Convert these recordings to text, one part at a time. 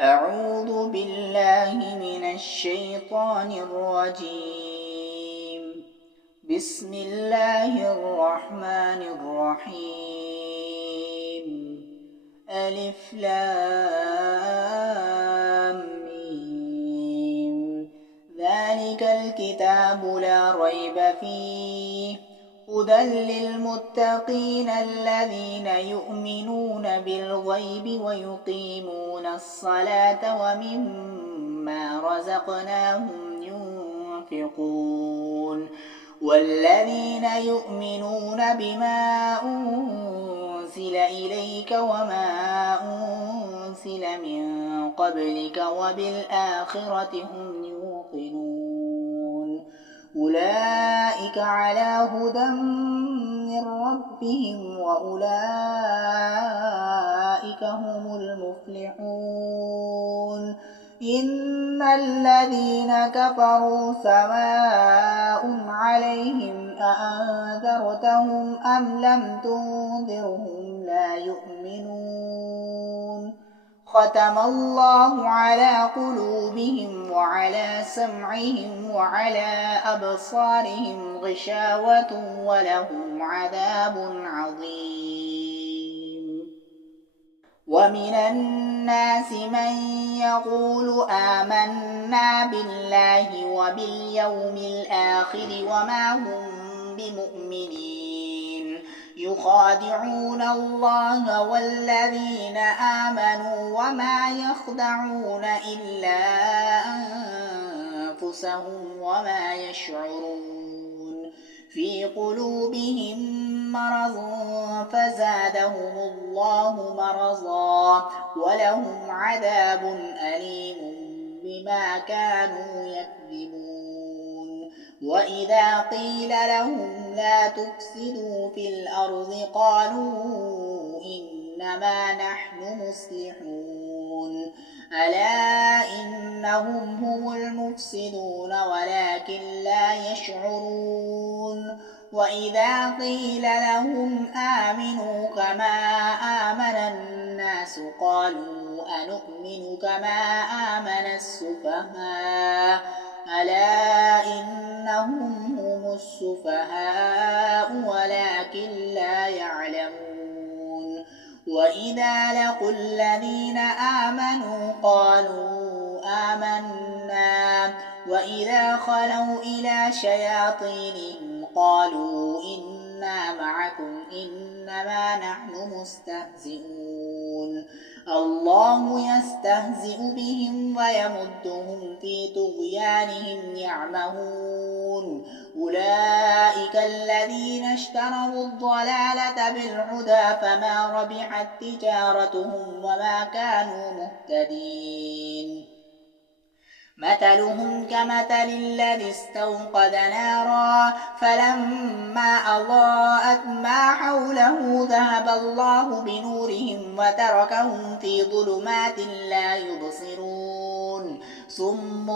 أعوذ بالله من الشيطان الرجيم. بسم الله الرحمن الرحيم. ألف لام ميم. ذلك الكتاب لا ريب فيه هدى للمتقين الذين يؤمنون بالغيب ويقيمون الصلاة ومما رزقناهم ينفقون والذين يؤمنون بما أنزل إليك وما أنزل من قبلك وبالآخرة هم يوقنون أولئك على هدى من ربهم وأولئك هم المفلحون. إن الذين كفروا سواء عليهم أأنذرتهم أم لم تنذرهم لا يؤمنون. ختم الله على قلوبهم وعلى سمعهم وعلى أبصارهم غشاوة ولهم عذاب عظيم. ومن الناس من يقول آمنا بالله وباليوم الآخر وما هم بمؤمنين يخادعون الله والذين آمنوا وما يخدعون إلا أنفسهم وما يشعرون. في قلوبهم مرض فزادهم الله مرضا ولهم عذاب أليم بما كانوا يكذبون. وإذا قيل لهم لا تفسدوا في الأرض قالوا إنما نحن مصلحون. ألا إنهم هم المفسدون ولكن لا يشعرون. وإذا قيل لهم آمنوا كما آمن الناس قالوا أنؤمن كما آمن السفهاء. ألا إنهم هم السفهاء ولكن لا يعلمون. وإذا لقوا الذين آمنوا قالوا آمنا وإذا خلوا إلى شياطينهم قالوا إنا معكم إنما نحن مستهزئون. الله يستهزئ بهم ويمدهم في طغيانهم يعمهون. أولئك الذين اشتروا الضلالة بالهدى فما ربحت تجارتهم وما كانوا مهتدين. مثلهم كمثل الذي استوقد نارا فلما أضاءت ما حوله ذهب الله بنورهم وتركهم في ظلمات لا يبصرون. صم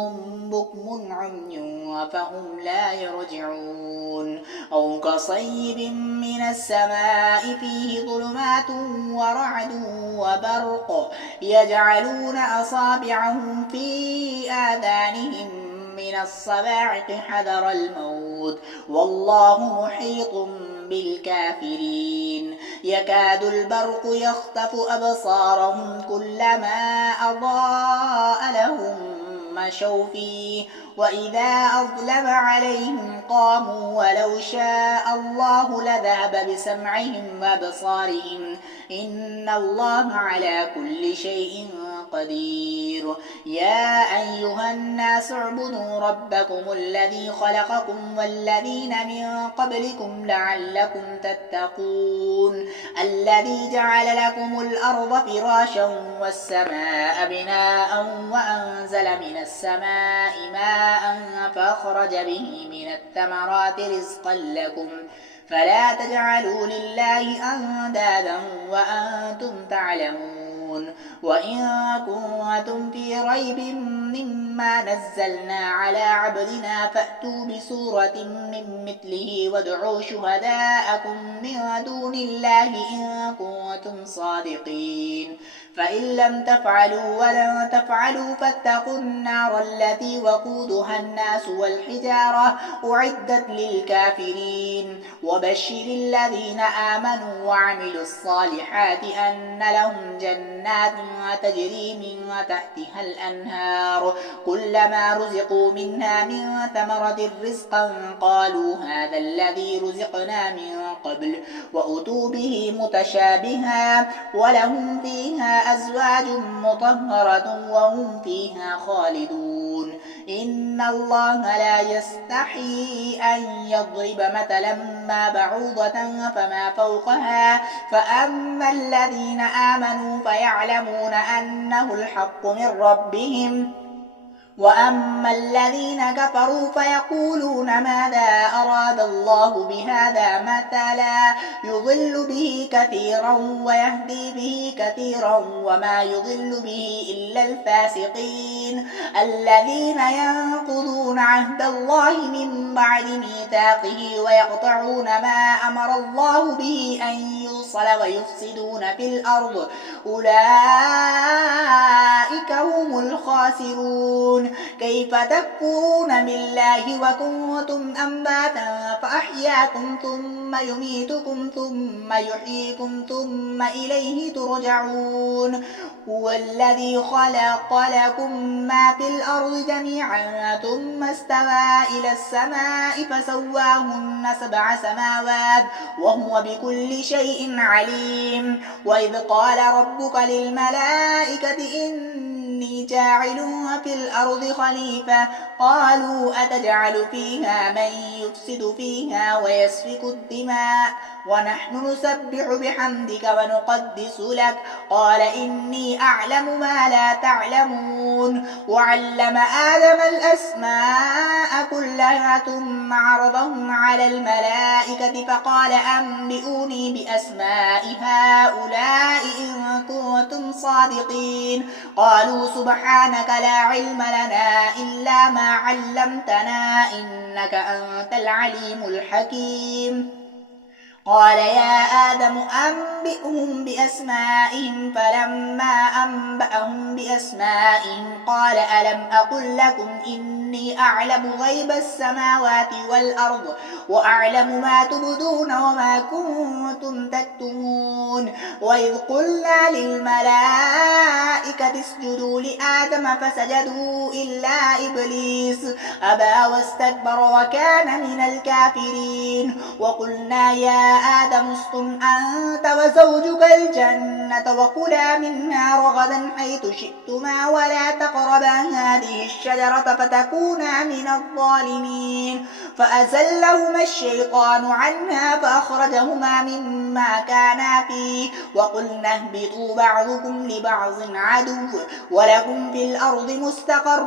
بكم عمي فهم لا يرجعون. أو كصيب من السماء فيه ظلمات ورعد وبرق يجعلون أصابعهم في آذانهم من الصواعق حذر الموت والله محيط بالكافرين. يكاد البرق يخطف أبصارهم كلما أضاء لهم مشوا فيه وإذا أظلم عليهم قاموا ولو شاء الله لذهب بسمعهم وأبصارهم إن الله على كل شيء قدير. يا أيها الناس اعبدوا ربكم الذي خلقكم والذين من قبلكم لعلكم تتقون. الذي جعل لكم الأرض فراشا والسماء بناء وأنزل من السماء ماء فأخرج به من الثمرات رزقا لكم فلا تجعلوا لله أندادا وأنتم تعلمون. وإن كنتم في ريب مما نزلنا على عبدنا فأتوا بسورة من مثله وادعوا شهداءكم من دون الله إن كنتم صادقين فإن لم تفعلوا ولن تفعلوا فاتقوا النار التي وقودها الناس والحجارة أعدت للكافرين وبشر الذين آمنوا وعملوا الصالحات أن لهم جنات تجري من تحتها الأنهار كلما رزقوا منها من ثمرة رزقا قالوا هذا الذي رزقنا من قبل وأتوا به متشابها ولهم فيها أزواج مطهرة وهم فيها خالدون إن الله لا يستحي أن يضرب مثلا ما بعوضة فما فوقها فأما الذين آمنوا فيعلمون أنه الحق من ربهم وأما الذين كفروا فيقولون ماذا أراد الله بهذا مثلا يضل به كثيرا ويهدي به كثيرا وما يضل به إلا الفاسقين الذين ينقضون عهد الله من بعد ميثاقه ويقطعون ما أمر الله به أن يوصل ويفسدون في الأرض أولئك هم الخاسرون كيف تكفرون بالله وكنتم أمواتا فأحياكم ثم يميتكم ثم يحييكم ثم إليه ترجعون هو الذي خلق لكم ما في الأرض جميعا ثم استوى إلى السماء فسواهن 7 سماوات وهو بكل شيء عليم وإذ قال ربك للملائكة إني جاعل في الأرض خليفة قالوا أتجعل فيها من يفسد فيها ويسفك الدماء ونحن نسبح بحمدك ونقدس لك قال إني أعلم ما لا تعلمون وعلم آدم الأسماء كلها ثم عرضهم على الملائكة فقال أنبئوني بأسماء هؤلاء إن كنتم صادقين قالوا سبحانك لا علم لنا إلا ما علمتنا إنك أنت العليم الحكيم قال يا آدم أنبئهم بأسمائهم فلما أنبأهم بأسمائهم قال ألم أقل لكم إني أعلم غيب السماوات والأرض وأعلم ما تبدون وما كنتم تكتمون وإذ قلنا للملائكة اسجدوا لآدم فسجدوا إلا إبليس أبى واستكبر وكان من الكافرين وقلنا يا آدم اسكن أنت وزوجك الجنة وكلا منها رغدا حيث شئتما ولا تقربا هذه الشجرة فتكونا من الظالمين فأزلهما الشيطان عنها فأخرجهما مما كانا فيه وقلنا اهبطوا بعضكم لبعض عدو ولكم في الأرض مستقر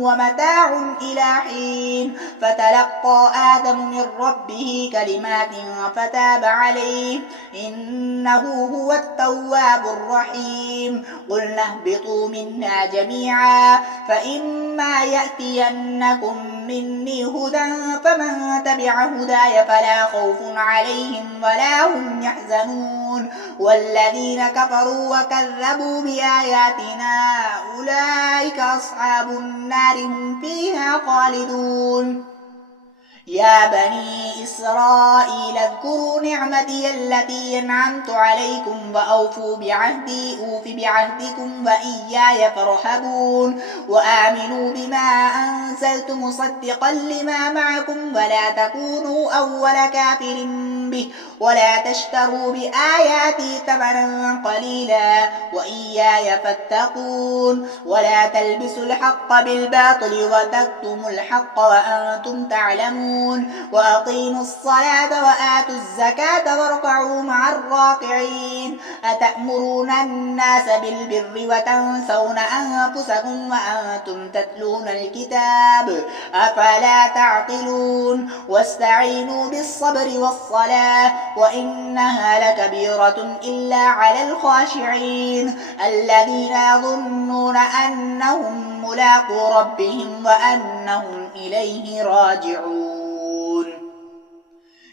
ومتاع إلى حين فتلقى آدم من ربه كلمات فتاب عليه إنه هو التواب الرحيم قلنا اهبطوا منها جميعا فإما يأتينكم مني هدى فمن تبع هداي فلا خوف عليهم ولا هم يحزنون والذين كفروا وكذبوا بآياتنا أولئك أصحاب النار هم فيها خالدون يا بني إسرائيل اذكروا نعمتي التي أنعمت عليكم وأوفوا بعهدي أوف بعهدكم وإياي فارهبون وآمنوا بما أنزلت مصدقا لما معكم ولا تكونوا أول كافر به ولا تشتروا بآياتي ثمنا قليلا وإياي فاتقون ولا تلبسوا الحق بالباطل وتكتموا الحق وأنتم تعلمون وأقيموا الصلاة وآتوا الزكاة واركعوا مع الراكعين أتأمرون الناس بالبر وتنسون أنفسكم وأنتم تتلون الكتاب أفلا تعقلون واستعينوا بالصبر والصلاة الصلاة وإنها لكبيرة إلا على الخاشعين الذين يظنون أنهم ملاقو ربهم وأنهم إليه راجعون.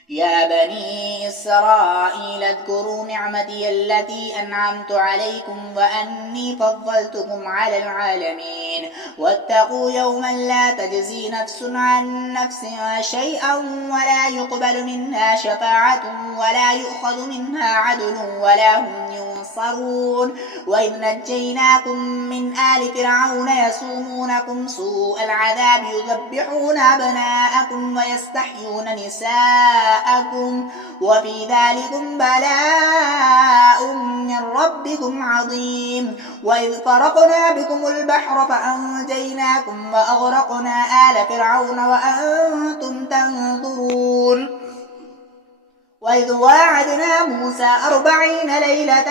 يا بني إسرائيل اذكروا نعمتي التي أنعمت عليكم وأني فضلتكم على العالمين واتقوا يوما لا تجزي نفس عن نفس شيئا ولا يقبل منها شفاعة ولا يؤخذ منها عدل ولا هم ينصرون. وإذ نجيناكم من آل فرعون يسومونكم سوء العذاب يذبحون أبناءكم ويستحيون نساءكم وفي ذلكم بلاء من ربكم عظيم. وإذ فرقنا بكم البحر فأنجيناكم وأغرقنا آل فرعون وأنتم تنظرون. وإذ واعدنا موسى 40 ليلة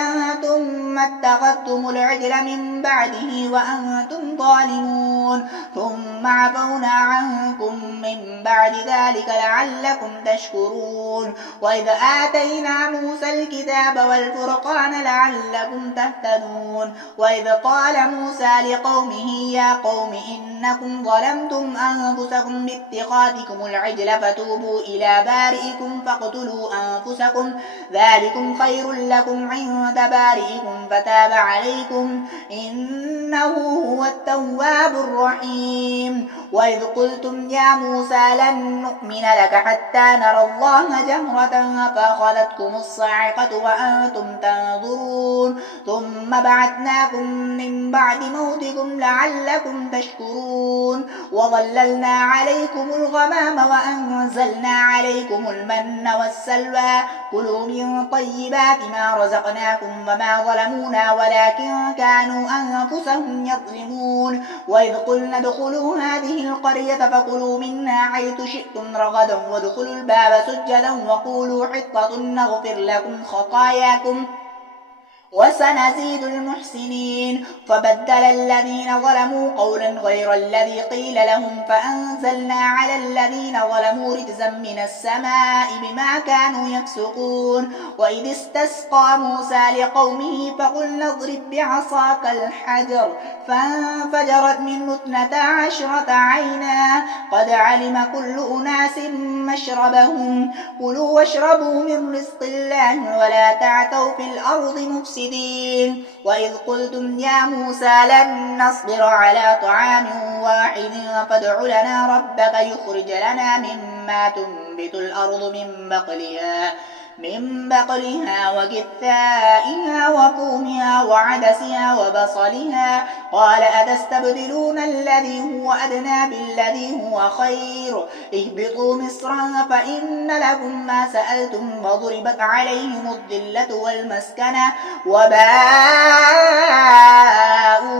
ثم اتخذتم العجل من بعده وأنتم ظالمون ثم عفونا عنكم من بعد ذلك لعلكم تشكرون. وإذ آتينا موسى الكتاب والفرقان لعلكم تهتدون. وإذ قال موسى لقومه يا قوم إنكم ظلمتم أنفسكم باتخاذكم العجل فتوبوا إلى بارئكم فاقتلوا أنفسكم ذلكم خير لكم عند بارئكم فتاب عليكم إنه هو التواب الرحيم. وإذ قلتم يا موسى لن نؤمن لك حتى نرى الله جهرة فأخذتكم الصاعقة وأنتم تنظرون ثم بعثناكم من بعد موتكم لعلكم تشكرون. وظللنا عليكم الغمام وأنزلنا عليكم المن والسلوى كلوا من طيبات ما رزقناكم وما ظلمونا ولكن كانوا أنفسهم يظلمون. وإذ قلنا ادخلوا هذه القرية فكلوا منها حيث شئتم رغدا وادخلوا الباب سجدا وقولوا حطة نغفر لكم خطاياكم وسنزيد المحسنين. فبدل الذين ظلموا قولا غير الذي قيل لهم فأنزلنا على الذين ظلموا رجزا من السماء بما كانوا يفسقون. وإذ استسقى موسى لقومه فقلنا اضرب بعصاك الحجر فانفجرت منه 12 عينا قد علم كل أناس مشربهم كلوا واشربوا من رزق الله ولا تعثوا في الأرض مفسدين. وإذ قلتم يا موسى لن نصبر على طعام واحد فادع لنا ربك يخرج لنا مما تنبت الأرض من بقلها وكثائها وفومها وعدسها وبصلها قال أتستبدلون الذي هو أدنى بالذي هو خير اهبطوا مصرا فإن لكم ما سألتم وضربت عليهم الذلة والمسكنة وباءوا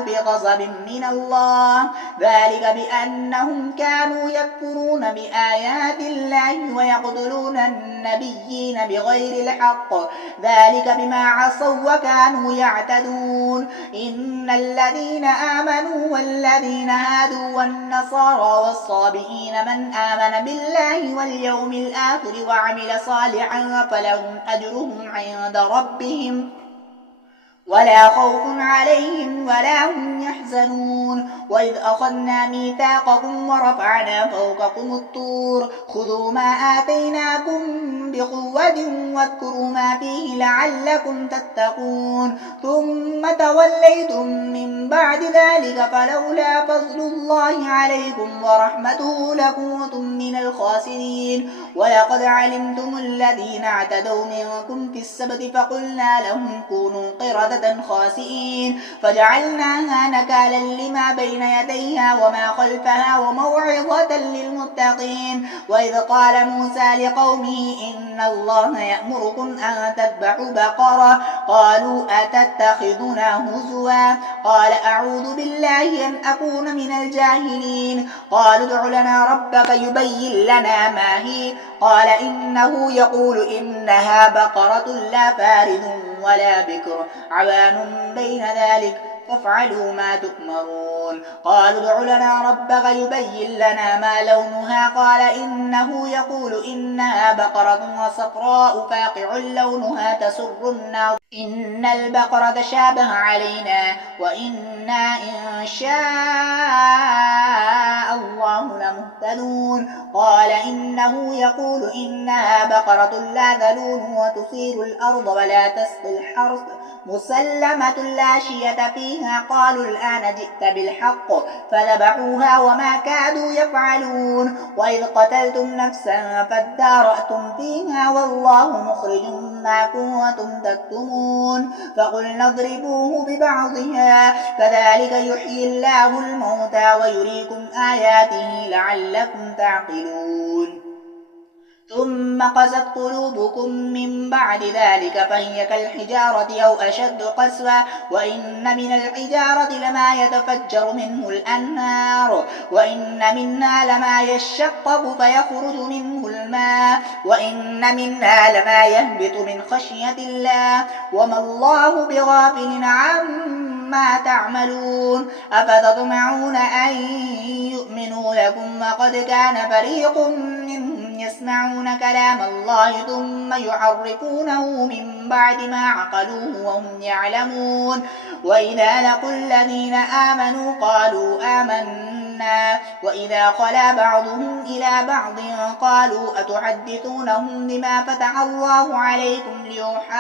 بغضب من الله ذلك بأنهم كانوا يكفرون بآيات الله ويقتلون النبيين بغير الحق ذلك بما عصوا وكانوا يعتدون. إن الذين آمنوا والذين هادوا والنصارى والصابئين من آمن بالله واليوم الآخر وعمل صالحا فلهم أجرهم عند ربهم ولا خوف عليهم ولا هم يحزنون. وإذ أخذنا ميثاقكم ورفعنا فوقكم الطور خذوا ما آتيناكم بقوة واذكروا ما فيه لعلكم تتقون ثم توليتم من بعد ذلك فلولا فضل الله عليكم ورحمته لكنتم من الخاسرين. ولقد علمتم الذين اعتدوا منكم في السبت فقلنا لهم كونوا قردة خاسئين فجعلناها نكالا لما بين يديها وما خلفها وموعظة للمتقين. وإذ قال موسى لقومه إن الله يأمركم أن تذبحوا بقرة قالوا أتتخذنا هزوا قال أعوذ بالله أن أكون من الجاهلين. قالوا ادع لنا ربك يبين لنا ما هي قال إنه يقول إنها بقرة لا فارض ولا بكر عوان بين ذلك فافعلوا ما تؤمرون. قالوا ادع لنا ربك يبين لنا ما لونها قال إنه يقول إنها بقرة صفراء فاقع لونها تسر الناظرين. إن البقرة تشابه علينا وإنا إن شاء الله لمهتدون. قال إنه يقول إنها بقرة لا ذلول وتثير الأرض ولا تسقي الحرث مسلمة لا شية فيها. قالوا الآن جئت بالحق فذبحوها وما كادوا يفعلون. وإذ قتلتم نفسا فادارأتم فيها والله مخرج ما كنتم تكتمون. فقلنا اضربوه ببعضها كذلك يحيي الله الموتى ويريكم آياته لعلكم تعقلون. ثم قست قلوبكم من بعد ذلك فهي كالحجارة أو أشد قسوة. وإن من الحجارة لما يتفجر منه الأنهار وإن منها لما يشقق فيخرج منه الماء وإن منها لما يهبط من خشية الله وما الله بغافل عما تعملون. أفتطمعون أن يؤمنوا لكم وقد كان فريق منهم يسمعون كلام الله ثم يحرفونه من بعد ما عقلوه وهم يعلمون. وإذا لقوا الذين آمنوا قالوا آمنا وإذا خلا بعضهم إلى بعض قالوا أتحدثونهم بما فتح الله عليكم ليحاجوكم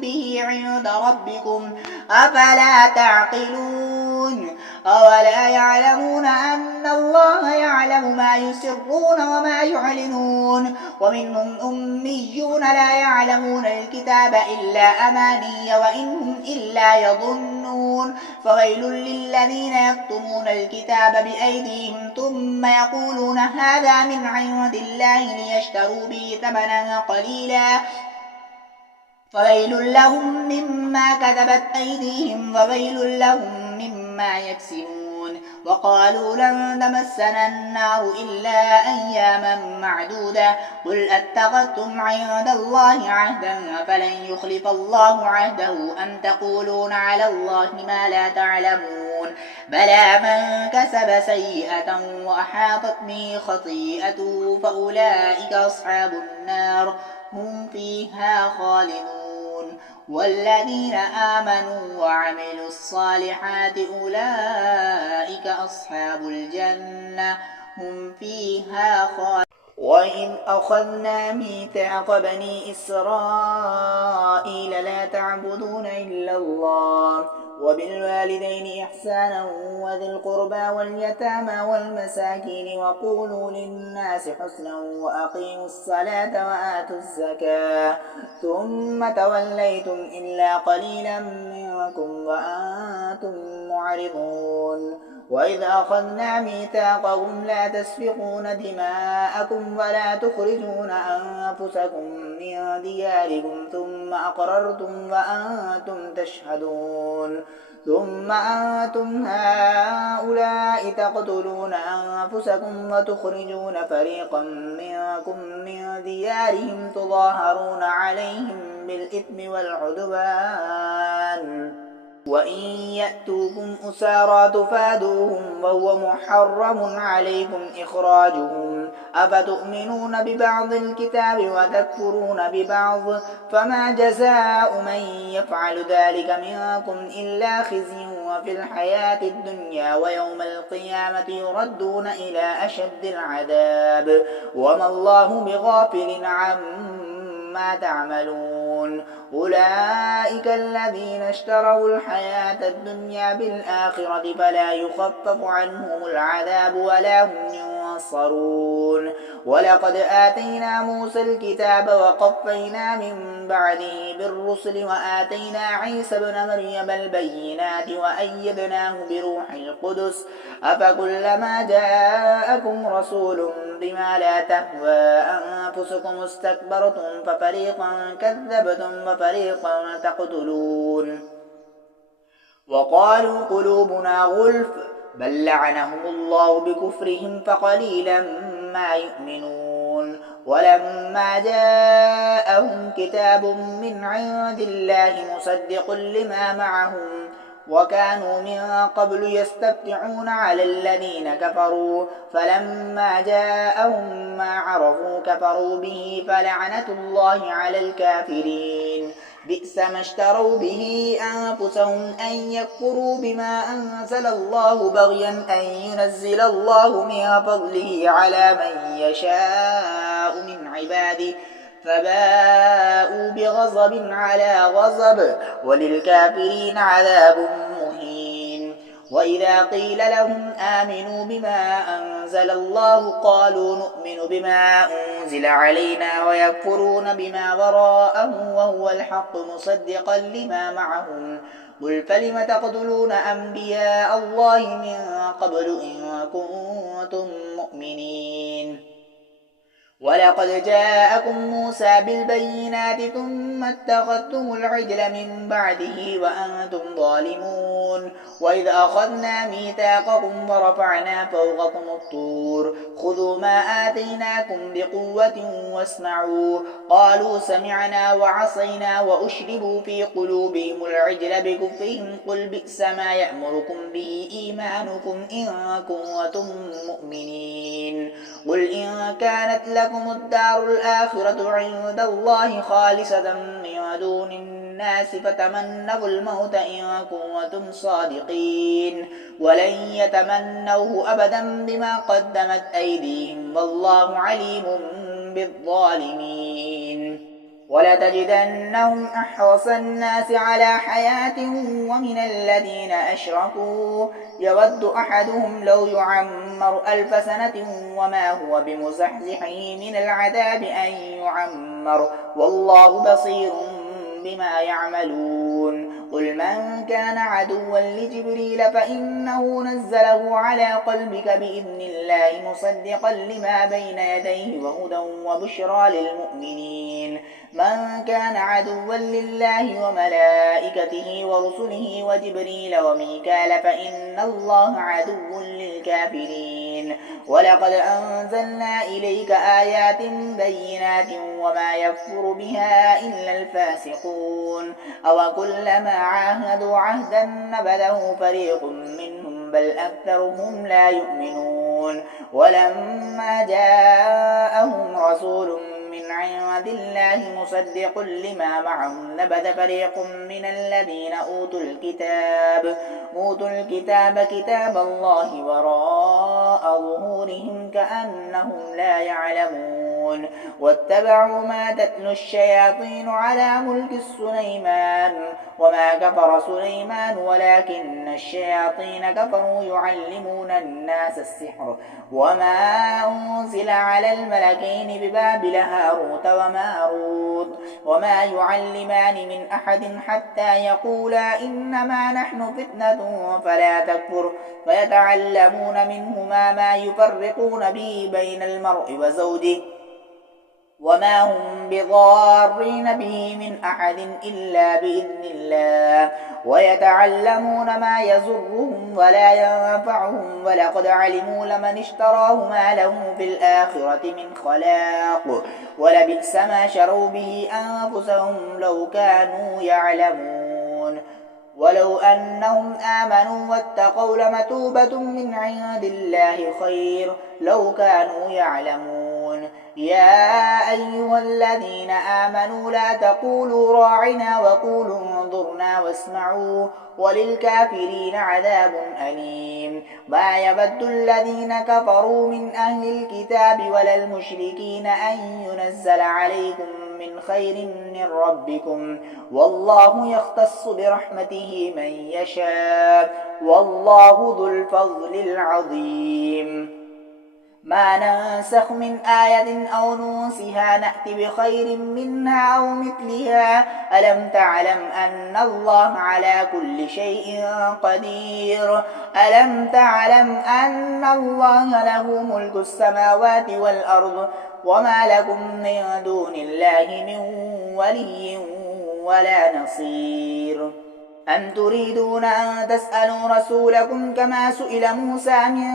به عند ربكم أفلا تعقلون. أولا يعلمون أن الله يعلم ما يسرون وما يعلنون. ومنهم أميون لا يعلمون الكتاب إلا أماني وإنهم إلا يظنون. فويل للذين يكتمون الكتاب بأيديهم ثم يقولون هذا من عند الله ليشتروا به ثمنا قليلا فويل لهم مما كتبت أيديهم وويل لهم مما يكسبون. وقالوا لن تمسنا النار إلا أياما معدودة قل أتخذتم عند الله عهدا فلن يخلف الله عهده أم تقولون على الله ما لا تعلمون. بلى من كسب سيئة وأحاطت به خطيئته فأولئك أصحاب النار هم فيها خالدون. والذين آمنوا وعملوا الصالحات أولئك أصحاب الجنة هم فيها خالدون. وإذ أخذنا ميثاق بني إسرائيل لا تعبدون إلا الله وبالوالدين إحسانا وذي القربى واليتامى والمساكين وقولوا للناس حسنا وأقيموا الصلاة وآتوا الزكاة ثم توليتم إلا قليلا منكم وأنتم معرضون. وإذ أخذنا ميثاقهم لا تسفكون دماءكم ولا تخرجون أنفسكم من دياركم ثم أقررتم وأنتم تشهدون. ثم أنتم هؤلاء تقتلون أنفسكم وتخرجون فريقا منكم من ديارهم تظاهرون عليهم بالإثم والعدوان وإن يأتوكم أسارى تفادوهم وهو محرم عليكم إخراجهم أفتؤمنون ببعض الكتاب وتكفرون ببعض فما جزاء من يفعل ذلك منكم إلا خزي في الحياة الدنيا ويوم القيامة يردون إلى أشد العذاب وما الله بغافل عما تعملون. أولئك الذين اشتروا الحياة الدنيا بالآخرة فلا يخفف عنهم العذاب ولا هم ينصرون. ولقد آتينا موسى الكتاب وقفينا من بعده بالرسل وآتينا عيسى ابن مريم البينات وأيدناه بروح القدس أفكلما جاءكم رسول بما لا تهوى أنفسكم استكبرتم ففريقا كذبتم وفريقا تقتلون. وقالوا قلوبنا غلف بل لعنهم الله بكفرهم فقليلا ما يؤمنون. ولما جاءهم كتاب من عند الله مصدق لما معهم وكانوا من قبل يستفتحون على الذين كفروا فلما جاءهم ما عرفوا كفروا به فلعنة الله على الكافرين بئس ما اشتروا به أنفسهم أن يكفروا بما أنزل الله بغيا أن ينزل الله من فضله على من يشاء من عباده فباءوا بغضب على غضب وللكافرين عذاب مهين وإذا قيل لهم آمنوا بما أنزل الله قالوا نؤمن بما أنزل علينا ويكفرون بما وراءه وهو الحق مصدقا لما معهم قل فلم تقتلون أنبياء الله من قبل إن كنتم مؤمنين ولقد جاءكم موسى بالبينات ثم اتخذتم العجل من بعده وأنتم ظالمون وإذ أخذنا ميثاقكم ورفعنا فوقكم الطور خذوا ما آتيناكم بقوة واسمعوا قالوا سمعنا وعصينا وأشربوا في قلوبهم العجل بكفرهم قل بئس ما يأمركم به إيمانكم إن كنتم مؤمنين قل إن كانت لكم الدار الآخرة عند الله خالصة من دون الناس فتمنوا الموت إن كنتم صادقين ولن يتمنوه أبدا بما قدمت أيديهم والله عليم بالظالمين ولتجدنهم أحرص الناس على حياة ومن الذين أشركوا يود أحدهم لو يعمر 1000 سنة وما هو بمزحزحه من العذاب أن يعمر والله بصير بما يعملون قل من كان عدوا لجبريل فإنه نزله على قلبك بإذن الله مصدقا لما بين يديه وهدى وبشرى للمؤمنين من كان عدوا لله وملائكته ورسله وجبريل وميكال فإن الله عدو للكافرين ولقد أنزلنا إليك آيات بينات وما يكفر بها إلا الفاسقون أو كلما عاهدوا عهدا نبذه فريق منهم بل أكثرهم لا يؤمنون ولما جاءهم رسول من عند الله مصدق لما معهم نبذ فريق من الذين أوتوا الكتاب كتاب الله وراء ظهورهم كأنهم لا يعلمون واتبعوا ما تتلو الشياطين على ملك سليمان وما كفر سليمان ولكن الشياطين كفروا يعلمون الناس السحر وما أنزل على الملكين ببابل هاروت وماروت وما يعلمان من أحد حتى يقولا إنما نحن فتنة فلا تكفر فيتعلمون منهما ما يفرقون به بين المرء وزوجه وما هم بضارين به من أحد إلا بإذن الله ويتعلمون ما يضرهم ولا ينفعهم ولقد علموا لمن اشتراه ما له في الآخرة من خلاق ولبئس ما شروا به أنفسهم لو كانوا يعلمون ولو أنهم آمنوا واتقوا لمثوبة من عند الله خير لو كانوا يعلمون يا أيها الذين آمنوا لا تقولوا راعنا وقولوا انظرنا واسمعوا وللكافرين عذاب أليم ما يود الذين كفروا من أهل الكتاب ولا المشركين أن ينزل عليكم من خير من ربكم والله يختص برحمته من يشاء والله ذو الفضل العظيم ما ننسخ من آية أو ننسها نأت بخير منها أو مثلها ألم تعلم أن الله على كل شيء قدير ألم تعلم أن الله له ملك السماوات والأرض وما لكم من دون الله من ولي ولا نصير أم تريدون أن تسألوا رسولكم كما سئل موسى من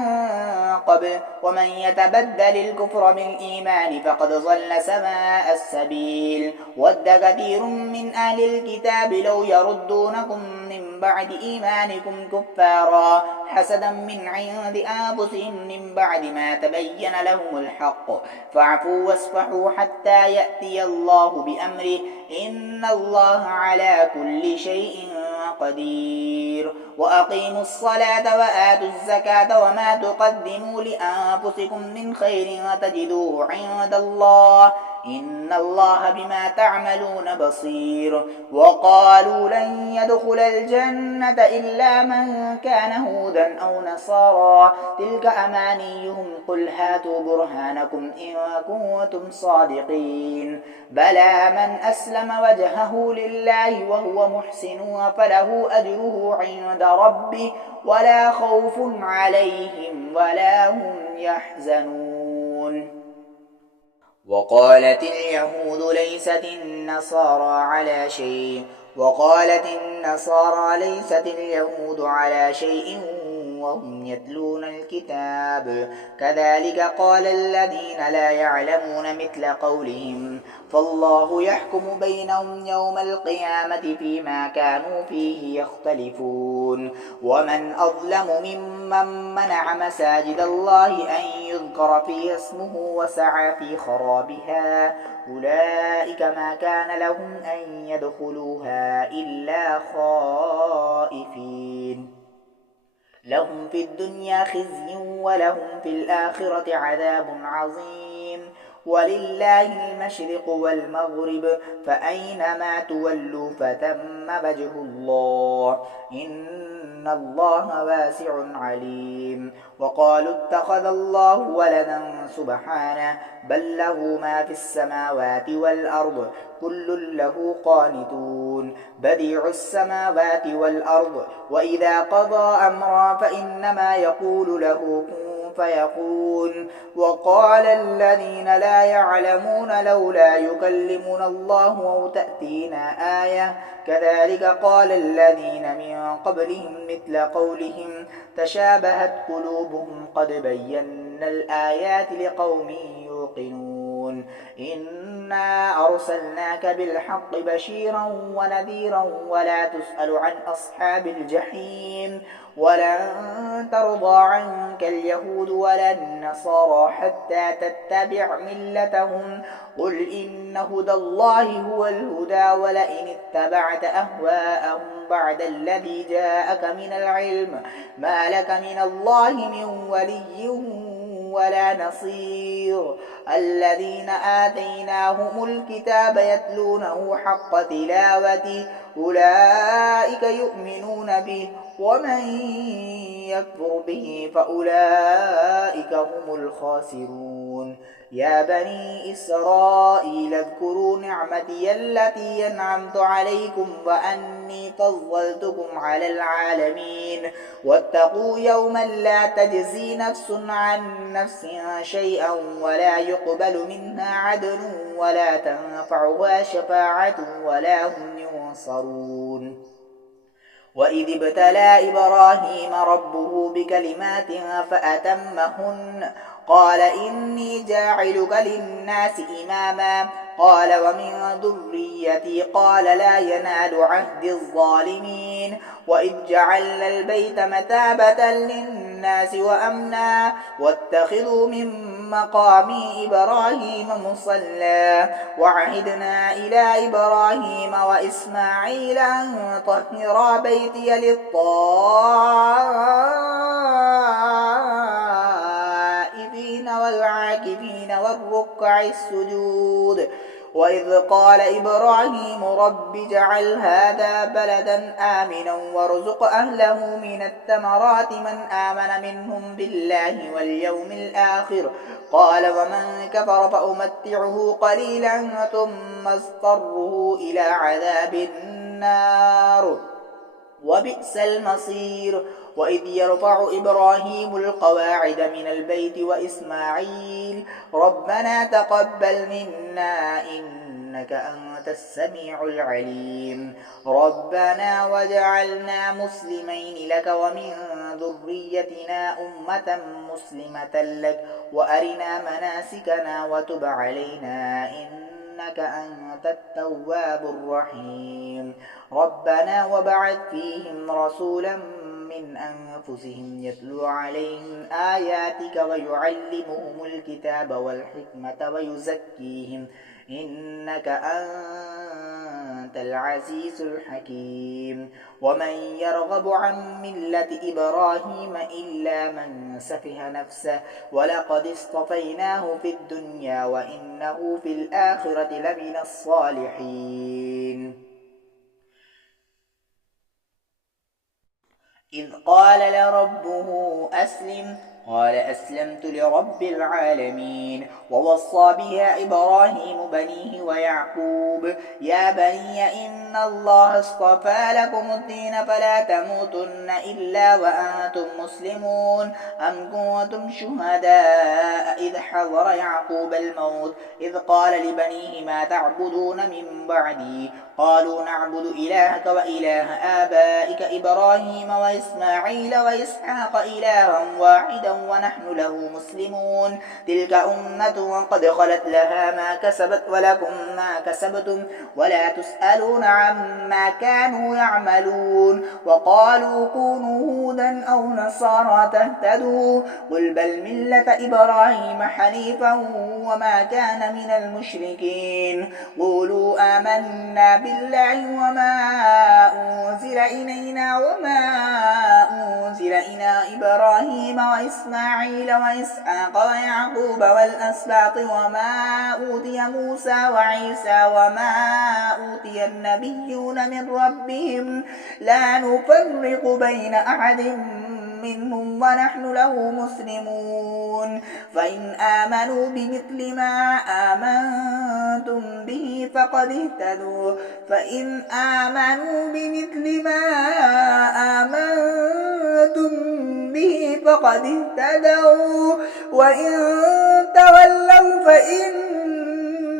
قبل ومن يتبدل الكفر بالإيمان فقد ضل سواء السبيل ود كثير من أهل الكتاب لو يردونكم من بعد إيمانكم كفارا حسدا من عند أنفسهم من بعد ما تبين لهم الحق فاعفوا واصفحوا حتى يأتي الله بأمره إن الله على كل شيء قدير وأقيموا الصلاة وآتوا الزكاة وما تقدموا لأنفسكم من خير تجدوه عند الله إن الله بما تعملون بصير وقالوا لن يدخل الجنة إلا من كان هودا أو نصارى تلك أمانيهم قل هاتوا برهانكم إن كنتم صادقين بلى من أسلم وجهه لله وهو محسن فله أجره عند ربه ولا خوف عليهم ولا هم يحزنون وقالت اليهود ليست النصارى على شيء وهم يتلون الكتاب كذلك قال الذين لا يعلمون مثل قولهم فالله يحكم بينهم يوم القيامة فيما كانوا فيه يختلفون ومن أظلم ممن منع مساجد الله أن يذكر فيها اسمه وسعى في خرابها أولئك ما كان لهم أن يدخلوها إلا خائفين لهم في الدنيا خزي ولهم في الآخرة عذاب عظيم ولله المشرق والمغرب فأينما تولوا فتم وجه الله إن الله واسع عليم وقالوا اتخذ الله ولدا سبحانه بل له ما في السماوات والأرض كل له قانتون بديع السماوات والأرض وإذا قضى أمرا فإنما يقول له كن فيكون وقال الذين لا يعلمون لولا يكلمنا الله أو تأتينا آية كذلك قال الذين من قبلهم مثل قولهم تشابهت قلوبهم قد بينا الآيات لقوم يوقنون إنا أرسلناك بالحق بشيرا ونذيرا ولا تسأل عن أصحاب الجحيم ولن ترضى عنك اليهود ولا النصارى حتى تتبع ملتهم قل إن هدى الله هو الهدى ولئن اتبعت أهواءهم بعد الذي جاءك من العلم ما لك من الله من ولي ولا نصير الذين آتيناهم الكتاب يتلونه حق تلاوته أولئك يؤمنون به ومن يكفر به فأولئك هم الخاسرون يا بني إسرائيل اذكروا نعمتي التي أنعمت عليكم وأني فضلتكم على العالمين واتقوا يوما لا تجزي نفس عن نفس شيئا ولا يقبل منها عدل ولا تنفعها شفاعة ولا هم ينصرون وإذ ابتلى إبراهيم ربه بكلمات فأتمهن قال إني جاعلك للناس إماما قال ومن ذريتي قال لا ينال عهد الظالمين وإذ جعلنا البيت مثابة للناس وأمنا واتخذوا من مقام إبراهيم مصلى وعهدنا إلى إبراهيم وإسماعيل أن طهرا بيتي للطائفين والعاكفين والركع السجود وإذ قال إبراهيم رب اجعل هذا بلدا آمنا وارزق أهله من الثمرات من آمن منهم بالله واليوم الآخر قال ومن كفر فأمتعه قليلا ثم اضطره إلى عذاب النار وبئس المصير وإذ يرفع إبراهيم القواعد من البيت وإسماعيل ربنا تقبل منا إنك إنك أنت السميع العليم ربنا واجعلنا مسلمين لك ومن ذريتنا أمة مسلمة لك وأرنا مناسكنا وتب علينا إنك أنت التواب الرحيم ربنا وبعث فيهم رسولا من أنفسهم يتلو عليهم آياتك ويعلمهم الكتاب والحكمة ويزكيهم إنك أنت العزيز الحكيم ومن يرغب عن ملة إبراهيم إلا من سفه نفسه ولقد اصطفيناه في الدنيا وإنه في الآخرة لمن الصالحين إذ قال لربه أسلم قال أسلمت لرب العالمين ووصى بها إبراهيم بنيه ويعقوب يا بني إن الله اصطفى لكم الدين فلا تموتن إلا وأنتم مسلمون أم كنتم شهداء إذ حضر يعقوب الموت إذ قال لبنيه ما تعبدون من بعدي قالوا نعبد إلهك وإله آبائك إبراهيم وإسماعيل وإسحاق إلها واحدا ونحن له مسلمون تلك أمة قد خلت لها ما كسبت ولكم ما كسبتم ولا تسألون عما كانوا يعملون وقالوا كونوا هودا أو نصارى تهتدوا قل بل ملة إبراهيم حنيفا وما كان من المشركين قولوا آمنا بالله وما أنزل إلينا وما أنزل إلى إبراهيم وإسماعيل وإسحاق ويعقوب والأسباط وما أوتي موسى وعيسى وما أوتي النبيون من ربهم لا نفرق بين أحد منهم ونحن له مسلمون فإن آمنوا بمثل ما آمنتم به فقد اهتدوا وإن تولوا فإنما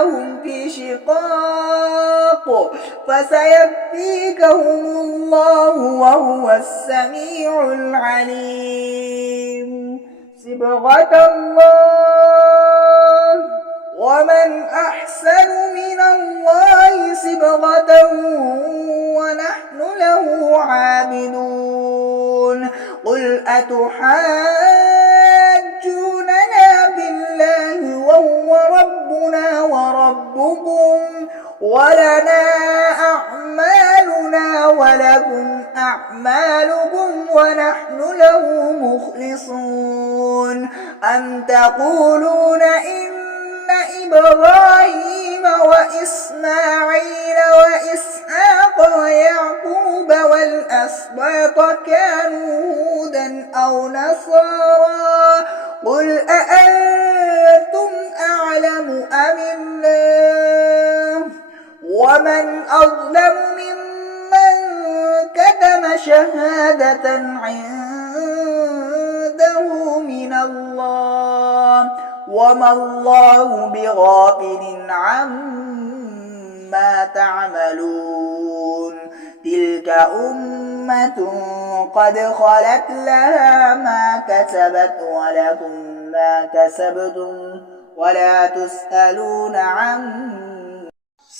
هم في شقاق فسيكفيكهم الله وهو السميع العليم صبغة الله ومن أحسن من الله صبغة ونحن له عابدون قل أتحاجوننا بالله وهو ربنا وربكم ولنا أعمالنا ولكم أعمالكم ونحن له مخلصون أم تقولون إن إبراهيم وإسماعيل وإسحاق ويعقوب والأسباط كانوا هودا أو نصارى قل أأنتم أعلم أم الله ومن أظلم ممن كتم شهادة عنده من الله وما الله بغافل عما تعملون تلك أمة قد خلت لها ما كسبت ولكم ما كسبتم ولا تسألون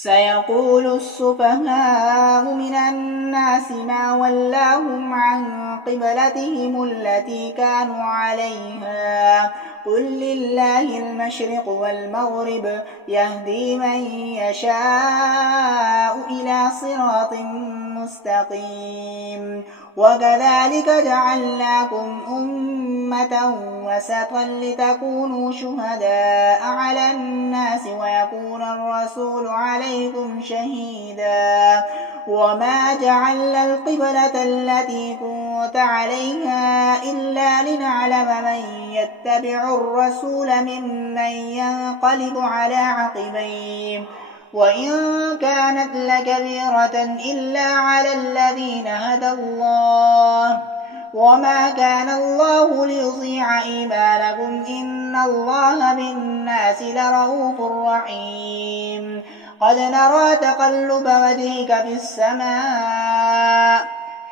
سيقول السفهاء من الناس ما ولاهم عن قبلتهم التي كانوا عليها قل لله المشرق والمغرب يهدي من يشاء إلى صراط مستقيم وكذلك جعلناكم أمة وسطا لتكونوا شهداء على الناس ويكون الرسول عليكم شهيدا وما جعلنا القبلة التي كنت عليها إلا لنعلم من يتبع الرسول ممن ينقلب على عقبيه وإن كانت لكبيرة إلا على الذين هدى الله وما كان الله ليضيع إيمانكم إن الله بالناس لرءوف رحيم قد نرى تقلب وجهك في السماء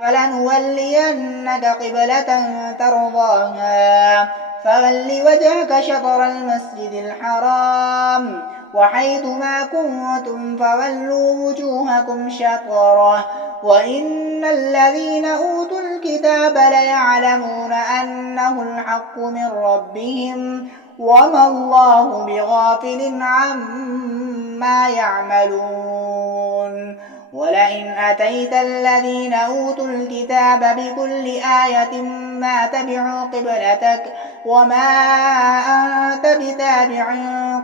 فلنولينك قبلة ترضاها فول وجهك شطر المسجد الحرام وحيث ما كنتم فولوا وجوهكم شطره وإن الذين أوتوا الكتاب ليعلمون أنه الحق من ربهم وما الله بغافل عما يعملون ولئن أتيت الذين أوتوا الكتاب بكل آية ما تبعوا قبلتك وما أنت بتابع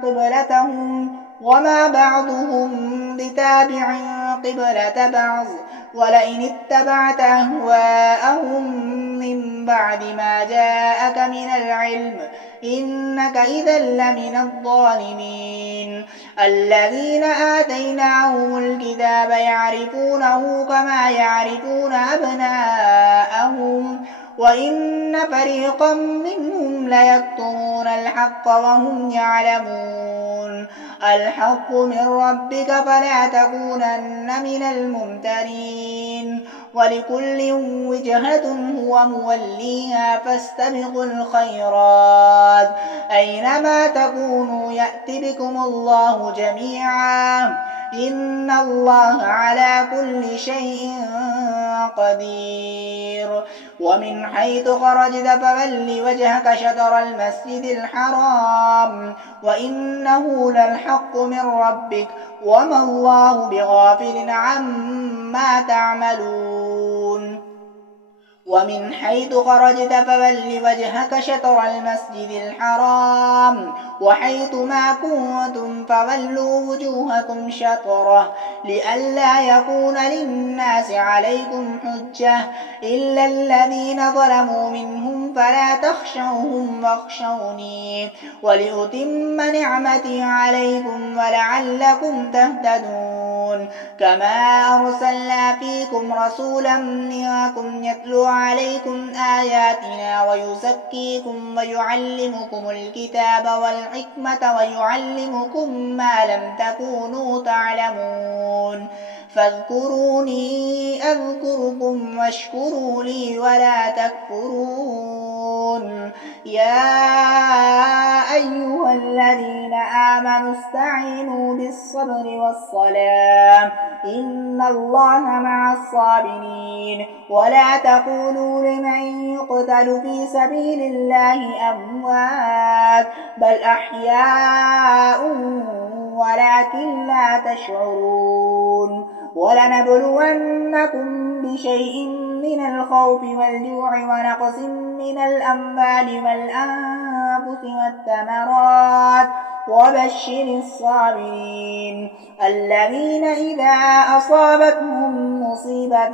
قبلتهم وما بعضهم بتابع قبلة بعض ولئن اتبعت أهواءهم من بعد ما جاءك من العلم إنك إذا لمن الظالمين الذين آتيناهم الكتاب يعرفونه كما يعرفون أبناءهم وإن فريقا منهم ليكتمون الحق وهم يعلمون الحق من ربك فلا تكونن من الممترين ولكل وجهة هو موليها فاستبقوا الخيرات أينما تكونوا يأت بكم الله جميعا إن الله على كل شيء قدير ومن حيث خرجت فول وجهك شطر المسجد الحرام وإنه للحق من ربك وما الله بغافل عما تعملون ومن حيث خرجت فول وجهك شطر المسجد الحرام وحيث ما كنتم فولوا وجوهكم شطره لئلا يكون للناس عليكم حجة إلا الذين ظلموا منهم فلا تخشوهم واخشوني ولأتم نعمتي عليكم ولعلكم تهتدون كما أرسلنا فيكم رسولا منكم يتلو عليكم آياتنا ويزكيكم ويعلمكم الكتاب والحكمة ويعلمكم ما لم تكونوا تعلمون فاذكروني أذكركم واشكروا لي ولا تكفرون يا أيها الذين آمنوا استعينوا بالصبر والصلاة إن الله مع الصابرين ولا تقولوا لمن يقتل في سبيل الله أموات بل أحياء ولكن لا تشعرون ولنبلونكم بشيء من الخوف والجوع ونقص من الأموال والأنفس والثمرات وبشر الصابرين الذين إذا أصابتهم مصيبة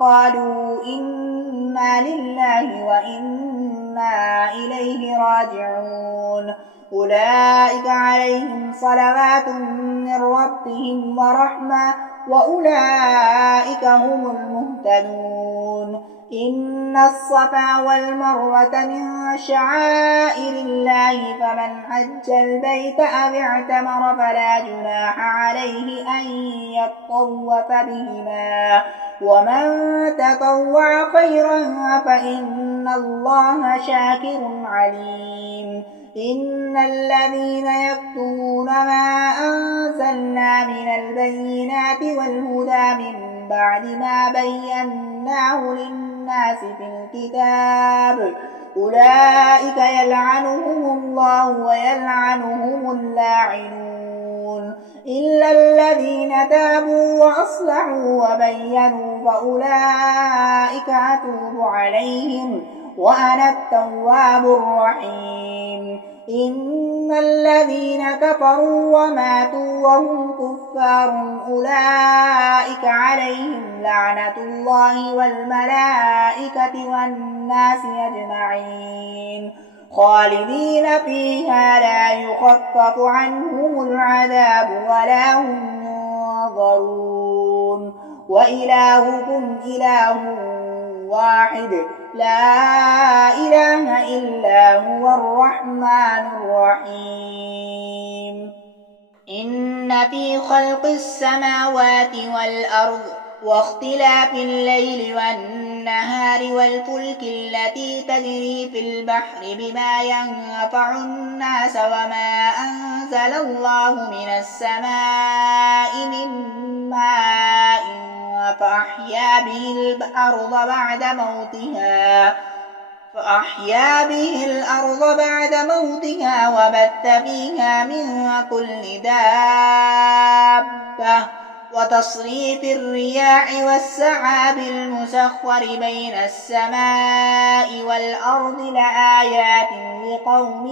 قالوا إنا لله وإنا إليه راجعون أولئك عليهم صلوات من ربهم ورحمة وأولئك هم المهتدون إن الصفا والمروة من شعائر الله فمن حج البيت أو اعتمر فلا جناح عليه أن يطوف بهما ومن تطوع خيرا فإن الله شاكر عليم إن الذين يكتمون ما أنزلنا من البينات والهدى من بعد ما بيناه للناس في الكتاب أولئك يلعنهم الله ويلعنهم اللاعنون إلا الذين تابوا وأصلحوا وبينوا فأولئك أتوب عليهم وأنا التواب الرحيم إن الذين كفروا وماتوا وهم كفار أولئك عليهم لعنة الله والملائكة والناس أجمعين خالدين فيها لا يخفف عنهم العذاب ولا هم ينظرون وإلهكم إله واحد لا إله إلا هو الرحمن الرحيم. إن في خلق السماوات والأرض واختلاف الليل والنهار والفلك التي تجري في البحر بما ينفع الناس وما أنزل الله من السماء من ماء فأحيا به الأرض بعد موتها وبث فيها من كل دابة وتصريف الرياح والسحاب المسخر بين السماء والأرض لآيات لقوم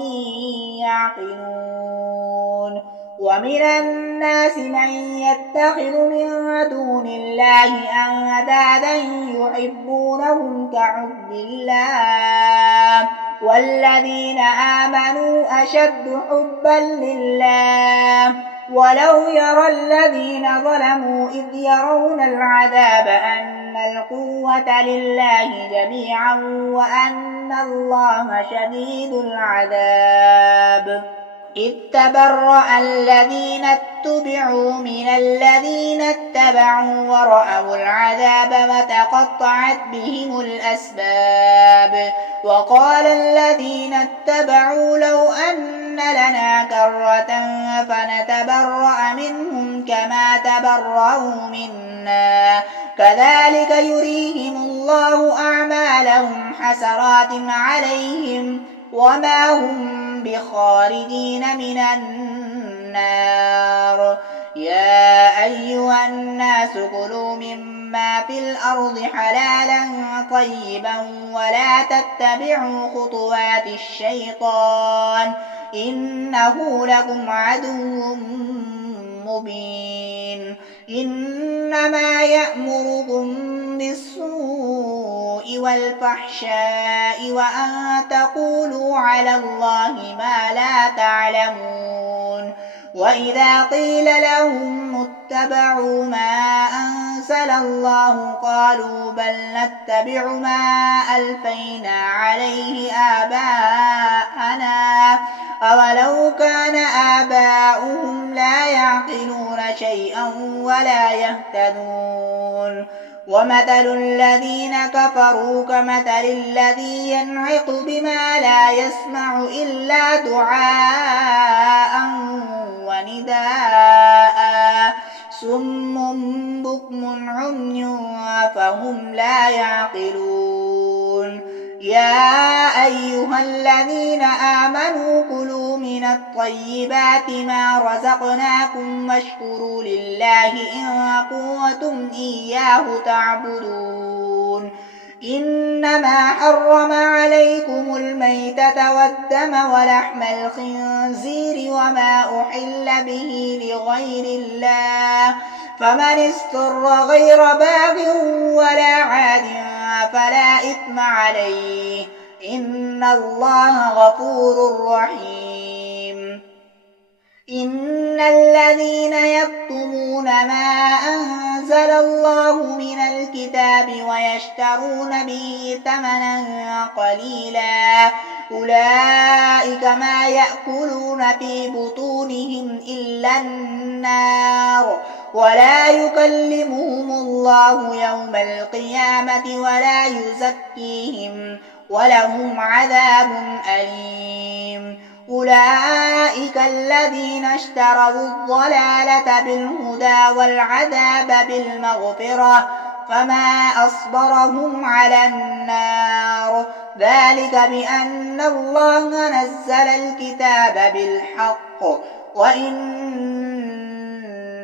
يعقلون. ومن الناس من يتخذ من دون الله أندادا يحبونهم كحب الله والذين آمنوا أشد حبا لله ولو يرى الذين ظلموا إذ يرون العذاب أن القوة لله جميعا وأن الله شديد العذاب. إذ تبرأ الذين اتبعوا من الذين اتبعوا ورأوا العذاب وتقطعت بهم الأسباب. وقال الذين اتبعوا لو أن لنا كرة فنتبرأ منهم كما تبرأوا منا كذلك يريهم الله أعمالهم حسرات عليهم وما هم بخارجين من النار. يا أيها الناس كلوا مما في الأرض حلالا طيبا ولا تتبعوا خطوات الشيطان إنه لكم عدو مبين. إنما يأمركم بالسوء والفحشاء وأن تقولوا على الله ما لا تعلمون. وإذا قيل لهم اتبعوا ما أنزل الله قالوا بل نتبع ما ألفينا عليه آباءنا أولو كان آباؤهم لا يعقلون شيئا ولا يهتدون. ومثل الذين كفروا كمثل الذي ينعق بما لا يسمع إلا دعاء ونداء صم بكم عمي فهم لا يعقلون. يا أيها الذين آمنوا كلوا من الطيبات ما رزقناكم واشكروا لله إن كنتم إياه تعبدون. إنما حرم عليكم الميتة والدم ولحم الخنزير وما أحل به لغير الله فمن استر غير باغ ولا عاد فلا إثم عليه إن الله غفور رحيم. إن الذين يكتمون ما أنزل الله من الكتاب ويشترون به ثمنا قليلا أولئك ما يأكلون في بطونهم إلا النار ولا يكلمهم الله يوم القيامة ولا يزكيهم ولهم عذاب أليم. أولئك الذين اشتروا الضلالة بالهدى والعذاب بالمغفرة فما أصبرهم على النار ذلك بأن الله نزل الكتاب بالحق وإن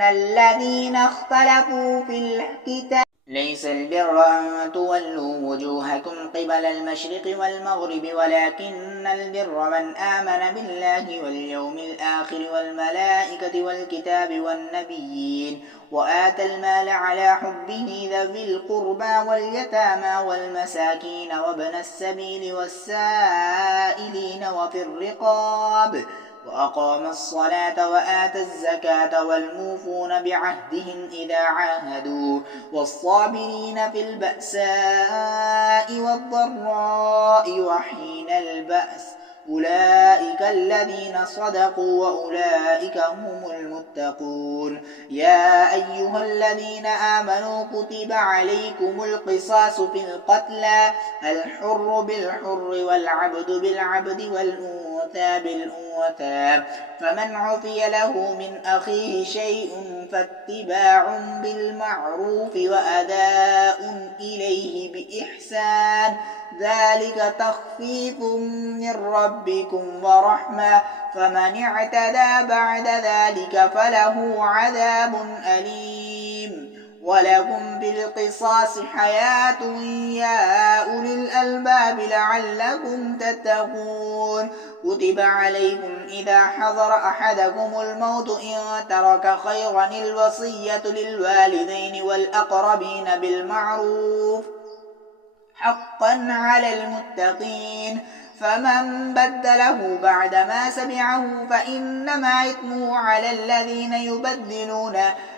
الذين اختلفوا في الكتاب ليس البر أن تولوا وجوهكم قبل المشرق والمغرب ولكن البر من آمن بالله واليوم الآخر والملائكة والكتاب والنبيين وآتى المال على حبه ذوي القربى واليتامى والمساكين وابن السبيل والسائلين وفي الرقاب وأقام الصلاة وآتى الزكاة والموفون بعهدهم إذا عاهدوا والصابرين في البأساء والضراء وحين البأس أولئك الذين صدقوا وأولئك هم المتقون. يا أيها الذين آمنوا كتب عليكم القصاص في القتلى الحر بالحر والعبد بالعبد والأنثى بالأنثى فمن عفي له من أخيه شيء فاتباع بالمعروف وأداء إليه بإحسان ذلك تخفيف من ربكم ورحمة فمن اعتدى بعد ذلك فله عذاب أليم. ولكم بالقصاص حياة يا أولي الألباب لعلكم تتقون. كتب عليكم إذا حضر أحدكم الموت إن ترك خيرا الوصية للوالدين والأقربين بالمعروف حقا على المتقين فمن بدله بعدما سمعه فإنما إثمه على الذين يبدلون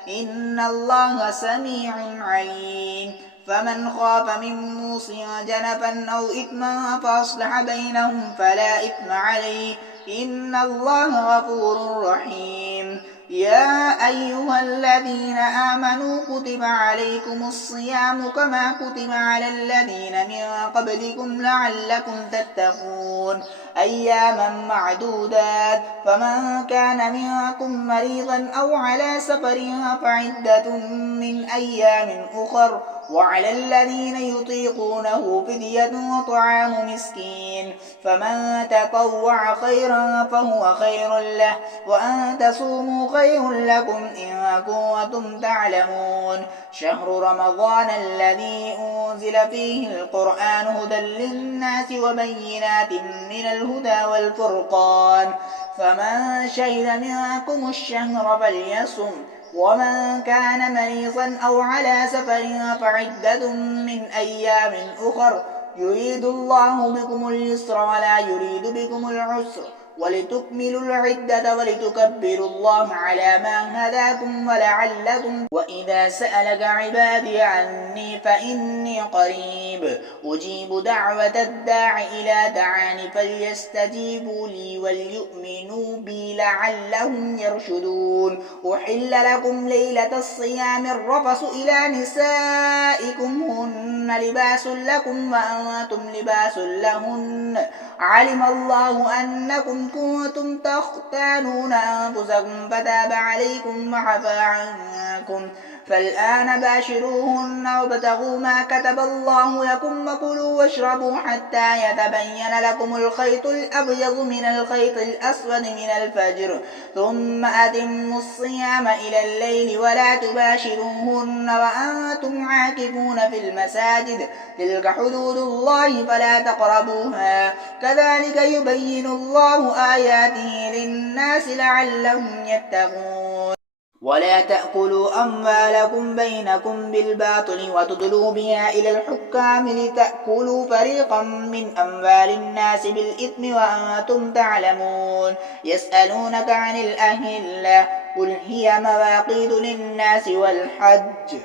إن الله سميع عليم. فمن خاف من موص جنفا أو إثما فأصلح بينهم فلا إثم عليه إن الله غفور رحيم. يا أيها الذين آمنوا كتب عليكم الصيام كما كتب على الذين من قبلكم لعلكم تتقون أياما معدودات فمن كان منكم مريضا أو على سفر فعدة من أيام أخر وعلى الذين يطيقونه فدية وطعام مسكين فمن تطوع خيرا فهو خير له وأن تصوموا خير لكم إن كنتم تعلمون. شهر رمضان الذي أنزل فيه القرآن هدى للناس وبينات من الهدى والفرقان فمن شهد منكم الشهر فليصم ومن كان مريضا أو على سفر فعدة من أيام أخر يريد الله بكم اليسر ولا يريد بكم العسر ولتكملوا العدة ولتكبروا الله على ما هداكم ولعلكم. وإذا سألك عبادي عني فإني قريب أجيب دعوة الداع إلى دعاني فليستجيبوا لي وليؤمنوا بي لعلهم يرشدون. أحل لكم ليلة الصيام الرفث إلى نسائكم هن لباس لكم وأنتم لباس لهن علم الله أنكم كنتم تختانون أنفسكم فتاب عليكم وعفى عنكم فالآن باشروهن وابتغوا ما كتب الله لكم وكلوا واشربوا حتى يتبين لكم الخيط الأبيض من الخيط الأسود من الفجر ثم أتموا الصيام إلى الليل ولا تباشروهن وأنتم عاكفون في المساجد تلك حدود الله فلا تقربوها كذلك يبين الله آياته للناس لعلهم يتقون. ولا تأكلوا أموالكم بينكم بالباطل وتدلوا بها إلى الحكام لتأكلوا فريقا من أموال الناس بالإثم وأنتم تعلمون. يسألونك عن الأهلة قل هي مواقيت للناس والحج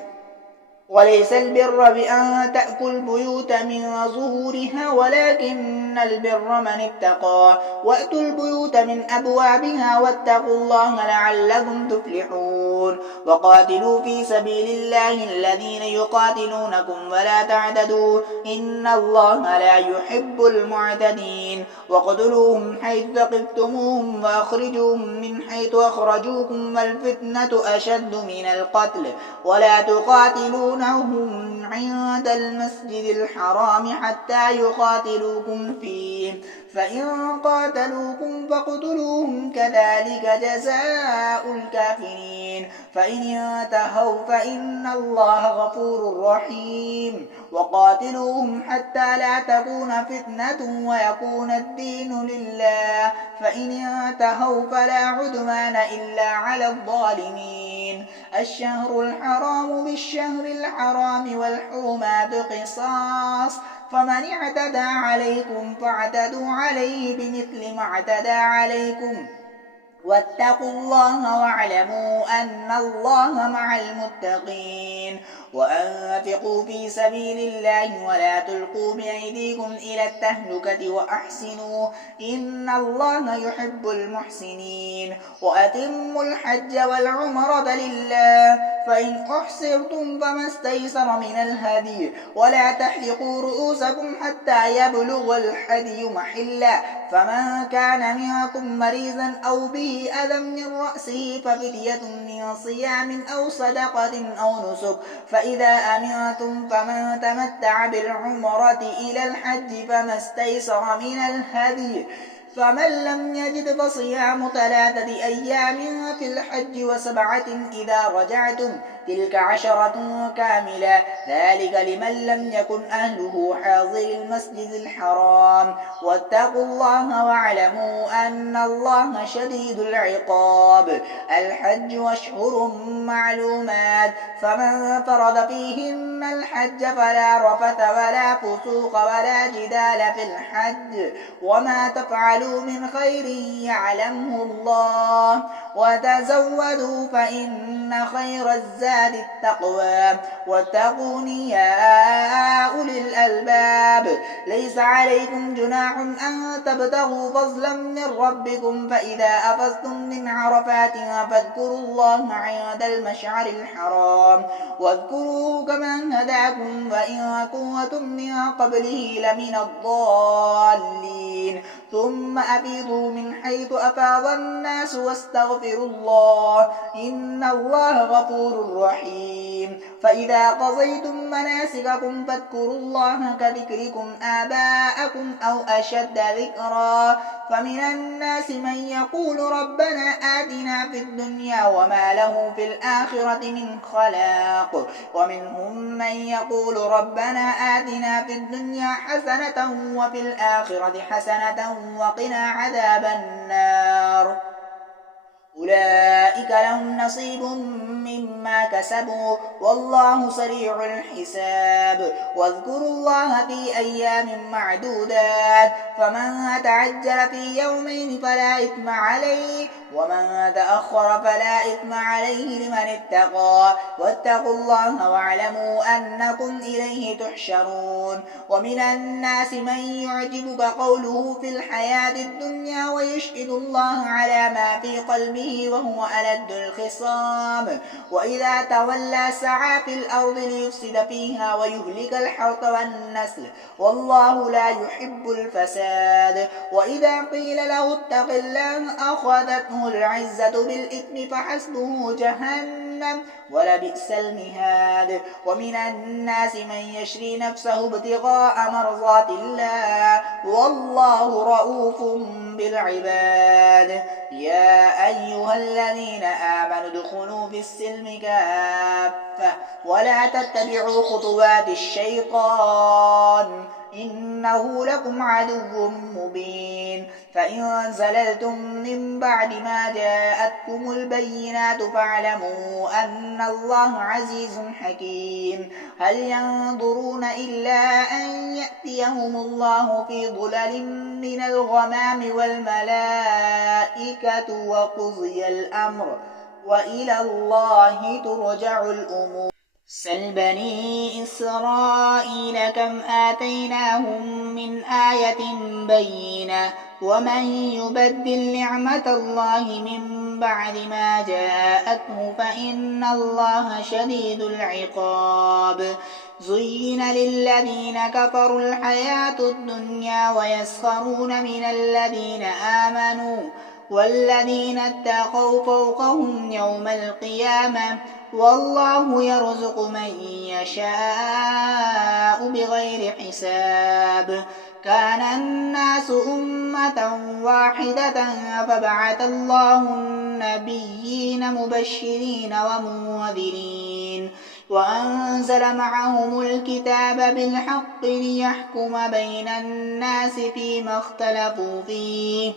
وليس البر بأن تأكل البيوت من ظهورها ولكن البر من اتقى وأتوا البيوت من أبوابها واتقوا الله لعلكم تفلحون. وقاتلوا في سبيل الله الذين يقاتلونكم ولا تعتدوا إن الله لا يحب المعتدين. وقتلوهم حيث ثقفتموهم وأخرجوهم من حيث أخرجوكم والفتنة أشد من القتل ولا تقاتلون هم عند المسجد الحرام حتى يقاتلوكم فيه فإن قاتلوكم فاقتلوهم كذلك جزاء الكافرين فإن انتهوا فإن الله غفور رحيم. وقاتلوهم حتى لا تكون فتنة ويكون الدين لله فإن انتهوا فلا عدوان إلا على الظالمين. الشهر الحرام بالشهر الحرام والحرمات قصاص فمن اعتدى عليكم فاعتدوا عليه بمثل ما اعتدى عليكم واتقوا الله واعلموا أن الله مع المتقين وأنفقوا في سبيل الله ولا تلقوا بأيديكم إلى التهلكة وأحسنوا إن الله يحب المحسنين وأتموا الحج والعمرة لله فإن أحصرتم فما استيسر من الهدي ولا تحلقوا رؤوسكم حتى يبلغ الهدي محله فمن كان منكم مريضا أو به أذى من رأسه ففدية من صيام أو صدقة أو نسك فإذا أمنتم فمن تمتع بالعمرة إلى الحج فما استيسر من الهدي فمن لم يجد فصيام 3 أيام في الحج و7 إذا رجعتم تلك 10 كاملة ذلك لمن لم يكن أهله حاضر المسجد الحرام واتقوا الله واعلموا أن الله شديد العقاب الحج أشهر معلومات فمن فرض فيهن الحج فلا رفث ولا فسوق ولا جدال في الحج وما تفعلوا من خير يعلمه الله وتزودوا فإن خير الزاد التقوى واتقون يا أولي الألباب ليس عليكم جناح أن تبتغوا فضلا من ربكم فإذا أفضتم من عرفات فاذكروا الله عند المشعر الحرام واذكروه كما هداكم وإن كنتم من قبله لمن الضالين ثم أفيضوا من حيث أفاض الناس واستغفروا الله إن الله غفور رحيم فإذا قضيتم مناسككم فاذكروا الله كذكركم آباءكم أو أشد ذكرا فمن الناس من يقول ربنا آتنا في الدنيا وما له في الآخرة من خلاق ومنهم من يقول ربنا آتنا في الدنيا حسنة وفي الآخرة حسنة وقنا عذاب النار أولئك لهم نصيب مما كسبوا والله سريع الحساب واذكروا الله في أيام معدودات فمن تعجل في يومين فلا إثم عليه ومن تأخر فلا إثم عليه لمن اتقى واتقوا الله واعلموا أنكم إليه تحشرون ومن الناس من يعجبك قوله في الحياة الدنيا ويشهد الله على ما في قلبه وهو ألد الخصام وإذا تولى سعى في الأرض ليفسد فيها ويهلك الحرث والنسل والله لا يحب الفساد وإذا قيل له اتق الله أخذته العزة بالإثم فحسبه جهنم ولبئس المهاد ومن الناس من يشري نفسه ابتغاء مرضات الله والله رؤوف بالعباد يا أيها الذين آمنوا ادخلوا في السلم كافة ولا تتبعوا خطوات الشيطان إنه لكم عدو مبين فإن زللتم من بعد ما جاءتكم البينات فاعلموا أن الله عزيز حكيم هل ينظرون إلا أن يأتيهم الله في ظلل من الغمام والملائكة وقضي الأمر وإلى الله ترجع الأمور سل بني إسرائيل كم آتيناهم من آية بينة ومن يبدل نعمة الله من بعد ما جاءته فإن الله شديد العقاب زين للذين كفروا الحياة الدنيا ويسخرون من الذين آمنوا والذين اتقوا فوقهم يوم القيامة والله يرزق من يشاء بغير حساب كان الناس أمة واحدة فبعث الله النبيين مبشرين ومنذرين وأنزل معهم الكتاب بالحق ليحكم بين الناس فيما اختلفوا فيه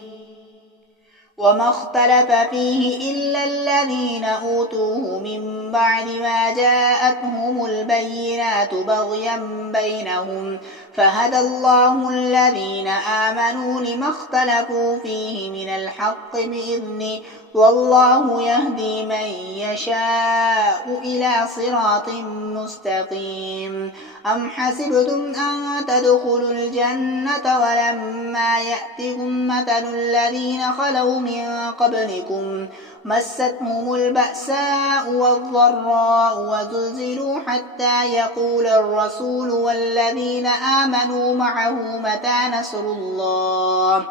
وما اختلف فيه إلا الذين أوتوه من بعد ما جاءتهم البينات بغيا بينهم فهدى الله الذين آمنوا لما اختلفوا فيه من الحق بإذنه والله يهدي من يشاء إلى صراط مستقيم. أم حسبتم أن تدخلوا الجنة ولما يأتكم مثل الذين خلوا من قبلكم مستهم البأساء والضراء وزلزلوا حتى يقول الرسول والذين آمنوا معه متى نصر الله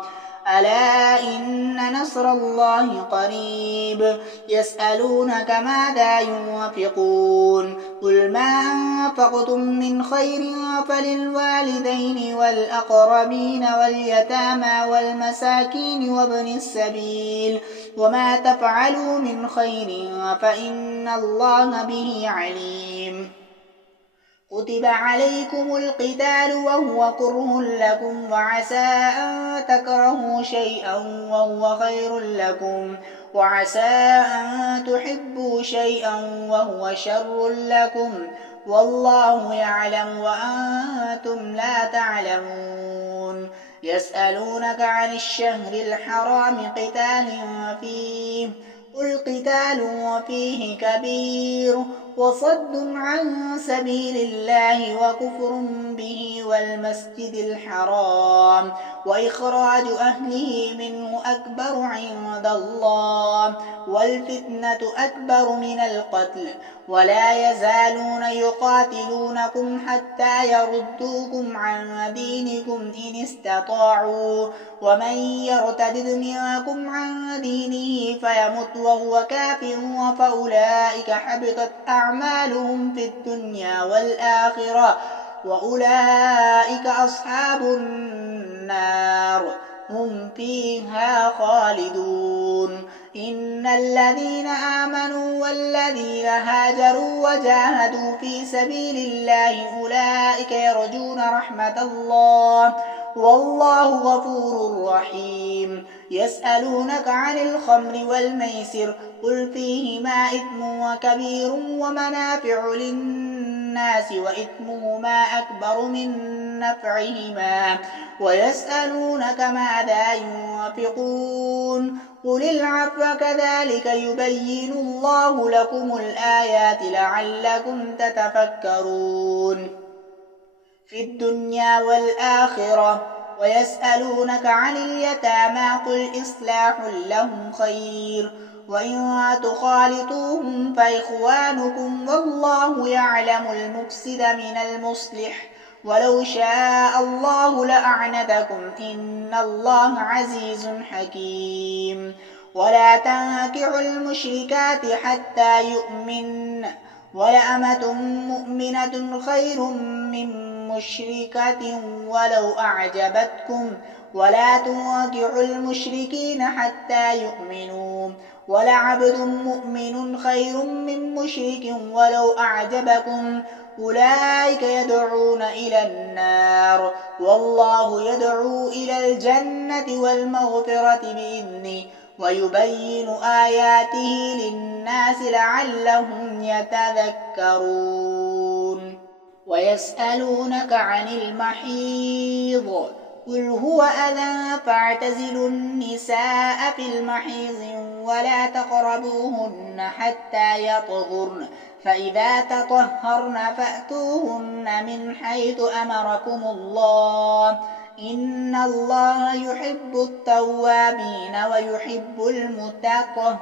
ألا إن نصر الله قريب. يسألونك ماذا ينفقون قل ما أنفقتم من خير فللوالدين والأقربين واليتامى والمساكين وابن السبيل وما تفعلوا من خير فإن الله به عليم. كتب عليكم القتال وهو كره لكم وعسى أن تكرهوا شيئا وهو خير لكم وعسى أن تحبوا شيئا وهو شر لكم والله يعلم وأنتم لا تعلمون. يسألونك عن الشهر الحرام قتال فيه قل قتال فيه كبير وصد عن سبيل الله وكفر به والمسجد الحرام وإخراج أهله منه أكبر عند الله والفتنة أكبر من القتل ولا يزالون يقاتلونكم حتى يردوكم عن دينكم إن استطاعوا ومن يرتد منكم عن دينه فيمت وهو كافر فأولئك حبطت أعمالهم في الدنيا والآخرة وأولئك أصحاب النار هم فيها خالدون. إن الذين آمنوا والذين هاجروا وجاهدوا في سبيل الله أولئك يرجون رحمة الله والله غفور رحيم. يسألونك عن الخمر والميسر قل فيهما إثم كبير ومنافع للناس وإثمهما أكبر من نفعهما ويسألونك ماذا ينفقون قل العفو كذلك يبين الله لكم الآيات لعلكم تتفكرون في الدنيا والآخرة. ويسألونك عن اليتامى قل إصلاح لهم خير وإن تخالطوهم فإخوانكم والله يعلم المفسد من المصلح ولو شاء الله لأعنتكم إن الله عزيز حكيم. ولا تنكحوا المشركات حتى يؤمن ولأمة مؤمنة خير من مشركة ولو أعجبتكم ولا تنكحوا المشركين حتى يؤمنوا ولعبد مؤمن خير من مشرك ولو أعجبكم أولئك يدعون إلى النار والله يدعو إلى الجنة والمغفرة بإذنه ويبين آياته للناس لعلهم يتذكرون. ويسألونك عن المحيض قل هو أذى فاعتزلوا النساء في المحيض ولا تقربوهن حتى يطهرن فإذا تطهرن فأتوهن من حيث أمركم الله إن الله يحب التوابين ويحب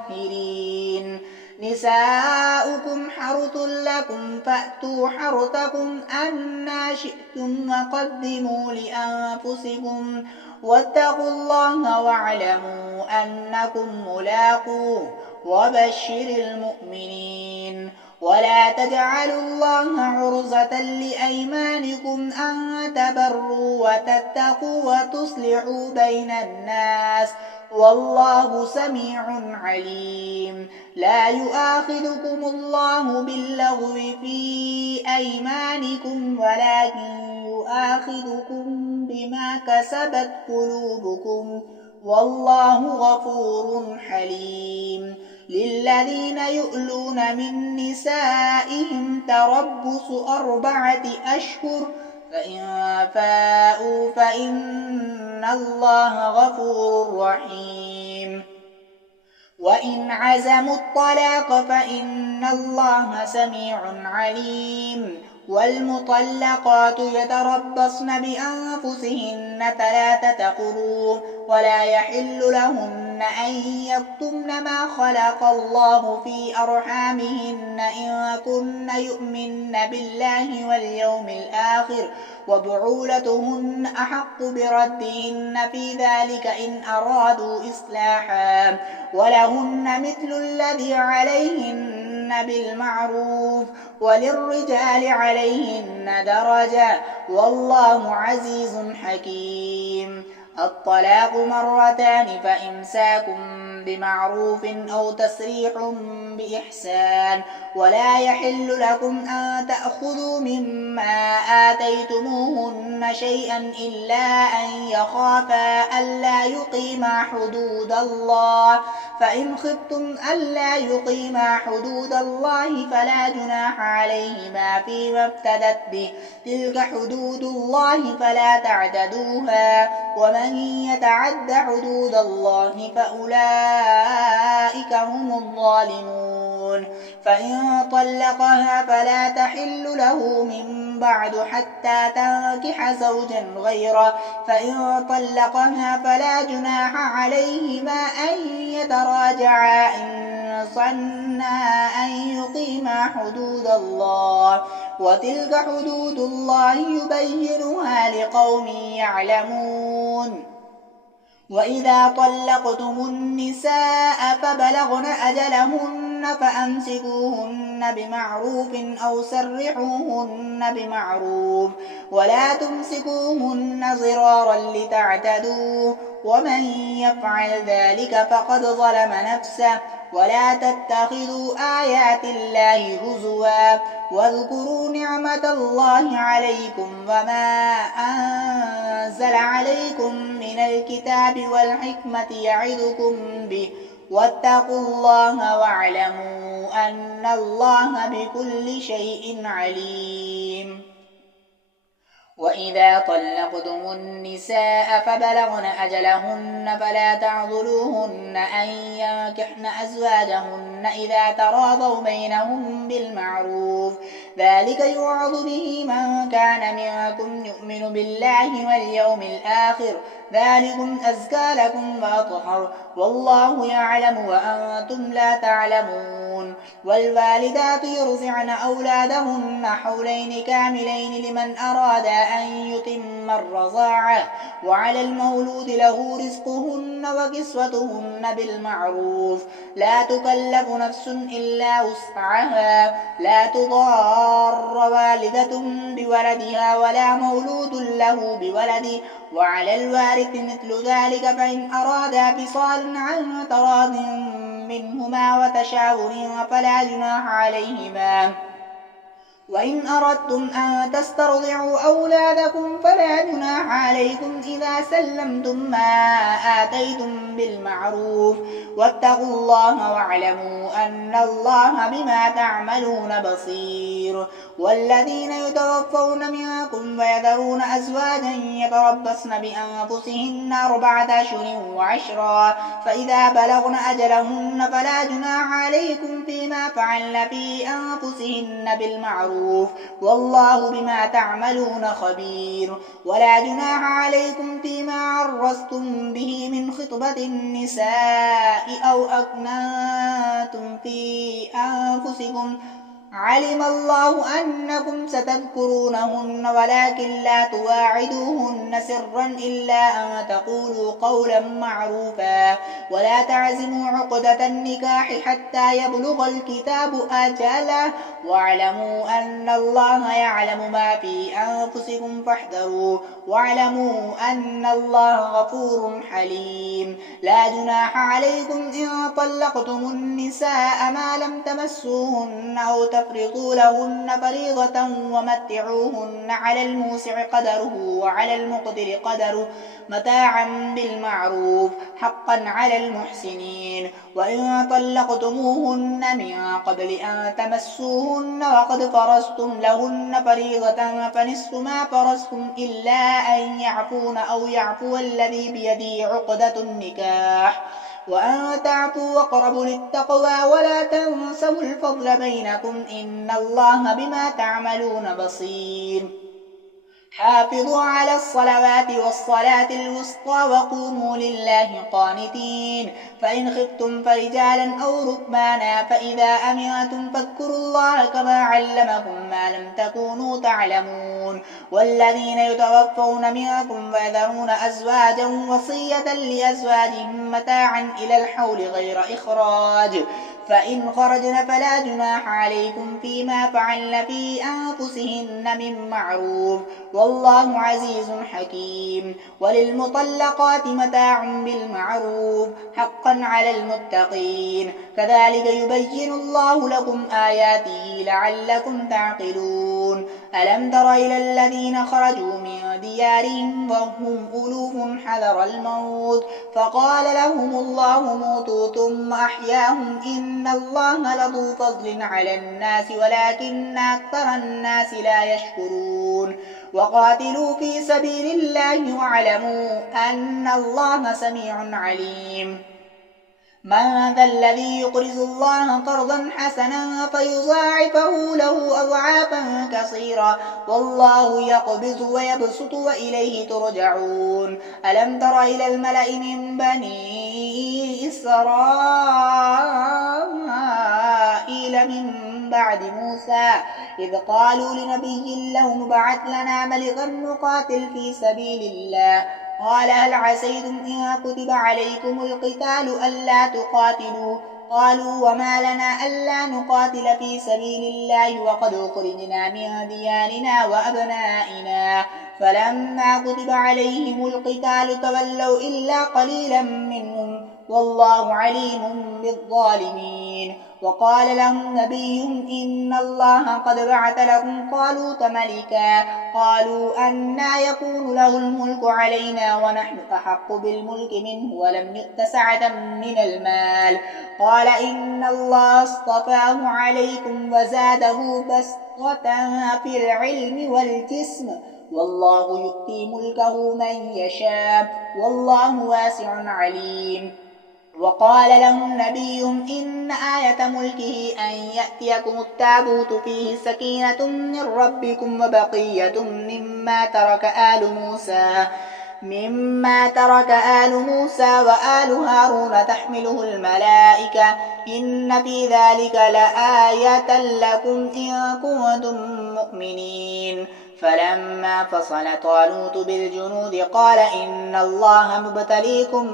المتطهرين. نساؤكم حرث لكم فأتوا حرثكم أنى شئتم وقدموا لأنفسكم واتقوا الله واعلموا أنكم ملاقوه وبشر المؤمنين. ولا تجعلوا الله عرضة لأيمانكم أن تبروا وتتقوا وتصلحوا بين الناس والله سميع عليم. لا يؤاخذكم الله باللغو في أيمانكم ولكن يؤاخذكم بما كسبت قلوبكم والله غفور حليم. للذين يؤلون من نسائهم تربص 4 أشهر فإن فاءوا فإن الله غفور رحيم. وإن عزموا الطلاق فإن الله سميع عليم. والمطلقات يتربصن بأنفسهن 3 قروء ولا يحل لهن أن يكتمن ما خلق الله في أرحامهن إن كن يؤمن بالله واليوم الآخر وبعولتهن أحق بردهن في ذلك إن أرادوا إصلاحا ولهن مثل الذي عليهن بالمعروف وللرجال عليهن درجة والله عزيز حكيم. الطلاق 2 فإمساك بمعروف أو تسريح بإحسان ولا يحل لكم أن تأخذوا مما آتيتموهن شيئا إلا أن يخافا ألا يقيما حدود الله فإن خفتم ألا يقيما حدود الله فلا جناح عليهما فيما افتدت به تلك حدود الله فلا تعتدوها ومن يتعد حدود الله فأولئك هم الظالمون. فإن طلقها فلا تحل له من بعد حتى تنكح زوجا غيره فإن طلقها فلا جناح عليهما أن يتراجعا إن صنا أن يقيما حدود الله وتلك حدود الله يبينها لقوم يعلمون. وإذا طلقتم النساء فبلغن أجلهن فأمسكوهن بمعروف أو سرحوهن بمعروف ولا تمسكوهن ضرارا لتعتدوا ومن يفعل ذلك فقد ظلم نفسه ولا تتخذوا آيات الله هزوا واذكروا نعمة الله عليكم وما أنزل عليكم من الكتاب والحكمة يعظكم به واتقوا الله واعلموا أن الله بكل شيء عليم. وإذا طلقتم النساء فبلغن أجلهن فلا تعضلوهن أن ينكحن أزواجهن إذا تراضوا بينهم بالمعروف ذلك يوعظ به من كان منكم يؤمن بالله واليوم الآخر ذلكم أزكى لكم وأطهر والله يعلم وأنتم لا تعلمون. والوالدات يرضعن أولادهن حولين كاملين لمن أراد أن يتم الرضاعة وعلى المولود له رزقهن وكسوتهن بالمعروف لا تكلف نفس إلا وسعها لا تضار والدة بولدها ولا مولود له بولده وعلى الوارث مثل ذلك فإن أرادا فصالا عن تراض منهما وتشاور فلا جناح عليهما. وإن أردتم أن تسترضعوا أولادكم فلا جناح عليكم إذا سلمتم ما آتيتم بالمعروف واتقوا الله واعلموا أن الله بما تعملون بصير. والذين يتوفون منكم ويذرون أزواجا يتربصن بأنفسهن 4 أشهر وعشرا فإذا بلغن أجلهن فلا جناح عليكم فيما فعلن في أنفسهن بالمعروف والله بما تعملون خبير. ولا جناح عليكم فيما عرضتم به من خطبة النساء أو أكننتم في أنفسكم علم الله أنكم ستذكرونهن ولكن لا تواعدوهن سرا إلا أن تقولوا قولا معروفا ولا تعزموا عقدة النكاح حتى يبلغ الكتاب أجله واعلموا أن الله يعلم ما في أنفسكم فاحذروا واعلموا أن الله غفور حليم. لا جناح عليكم إن طلقتم النساء ما لم تمسوهن أو فافرضوا لهن فريضة ومتعوهن على الموسع قدره وعلى المقدر قدره متاعا بالمعروف حقا على المحسنين. وإن طلقتموهن من قبل أن تمسوهن وقد فرضتم لهن فريضة فنصف ما فرضتم إلا أن يعفون أو يعفو الذي بيده عقدة النكاح وأن تعفوا أقرب للتقوى ولا تنسوا الفضل بينكم إن الله بما تعملون بصير. حافظوا على الصلوات والصلاة الوسطى وقوموا لله قانتين. فإن خفتم فرجالا أو ركبانا فإذا أمنتم فاذكروا الله كما علمكم ما لم تكونوا تعلمون. والذين يتوفون منكم ويذرون أزواجا وصية لأزواجهم متاعا إلى الحول غير إخراج فإن خرجن فلا جناح عليكم فيما فعلن في أنفسهن من معروف والله عزيز حكيم. وللمطلقات متاع بالمعروف حقا على المتقين كذلك يبين الله لكم آياته لعلكم تعقلون. ألم تر إلى الذين خرجوا من ديارهم وهم ألوف حذر الموت فقال لهم الله موتوا ثم أحياهم إن الله لذو فضل على الناس ولكن أكثر الناس لا يشكرون. وقاتلوا في سبيل الله واعلموا أن الله سميع عليم. من ذا الذي يقرض الله قرضا حسنا فيضاعفه له أضعافا كثيرة والله يقبض ويبسط وإليه ترجعون. ألم تر إلى الملأ من بني إسرائيل من بعد موسى إذ قالوا لنبي له ابعث لنا ملكا نقاتل في سبيل الله قال هل عسيتم إن كتب عليكم القتال ألا تقاتلوا قالوا وما لنا ألا نقاتل في سبيل الله وقد أخرجنا من ديارنا وأبنائنا فلما كتب عليهم القتال تولوا إلا قليلا منهم والله عليم بالظالمين. وقال لهم نبيهم إن الله قد بعث لكم طالوت ملكا قالوا أنى يكون له الملك علينا ونحن أحق بالملك منه ولم يؤت سعة من المال قال إن الله اصطفاه عليكم وزاده بسطة في العلم والجسم والله يؤتي ملكه من يشاء والله واسع عليم. وقال لهم نبيهم إن آية ملكه أن يأتيكم التابوت فيه سكينة من ربكم وبقية مما ترك آل موسى وآل هارون تحمله الملائكة إن في ذلك لآية لكم إن كنتم مؤمنين. فلما فصل طالوت بالجنود قال إن الله مبتليكم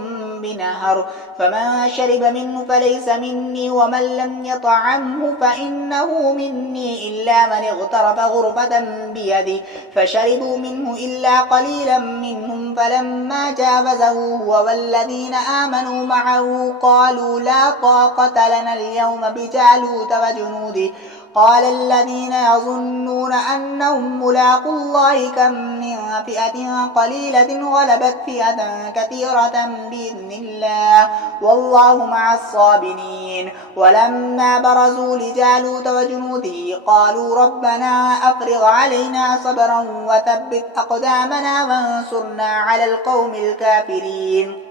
بنهر فمن شرب منه فليس مني ومن لم يطعمه فإنه مني إلا من اغترف غرفة بيده فشربوا منه إلا قليلا منهم فلما جاوزه هو والذين آمنوا معه قالوا لا طاقة لنا اليوم بجالوت وجنوده قال الذين يظنون أنهم ملاقو الله كم من فئة قليلة غلبت فئة كثيرة بإذن الله والله مع الصابرين. ولما برزوا لجالوت وجنوده قالوا ربنا أفرغ علينا صبرا وثبت أقدامنا وانصرنا على القوم الكافرين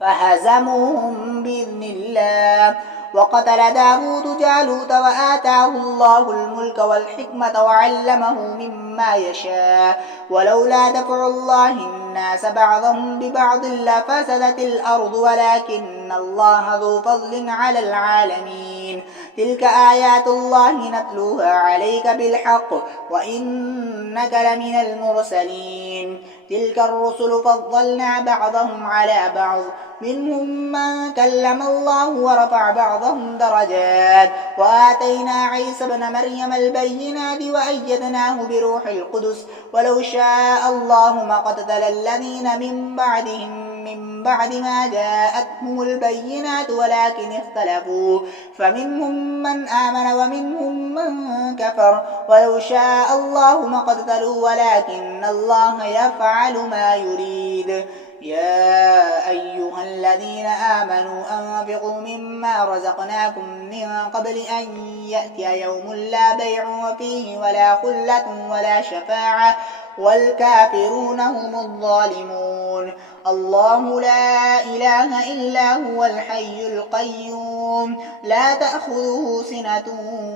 فهزموهم بإذن الله. وقتل داود جالوت وآتاه الله الملك والحكمة وعلمه مما يشاء ولولا دفع الله الناس بعضهم ببعض لفسدت الأرض ولكن الله ذو فضل على العالمين. تلك آيات الله نتلوها عليك بالحق وإنك لمن المرسلين. تلك الرسل فضلنا بعضهم على بعض منهم من كلم الله ورفع بعضهم درجات وآتينا عيسى ابن مريم البينات وأيدناه بروح القدس ولو شاء الله ما اقتتل الذين من بعدهم من بعد ما جاءتهم البينات ولكن اختلفوا فمنهم من آمن ومنهم من كفر ولو شاء الله ما اقتتلوا ولكن الله يفعل ما يريد. يا أيها الذين آمنوا أنفقوا مما رزقناكم من قبل أن يأتي يوم لا بيع فيه ولا خلة ولا شفاعة والكافرون هم الظالمون. الله لا إله إلا هو الحي القيوم لا تأخذه سنة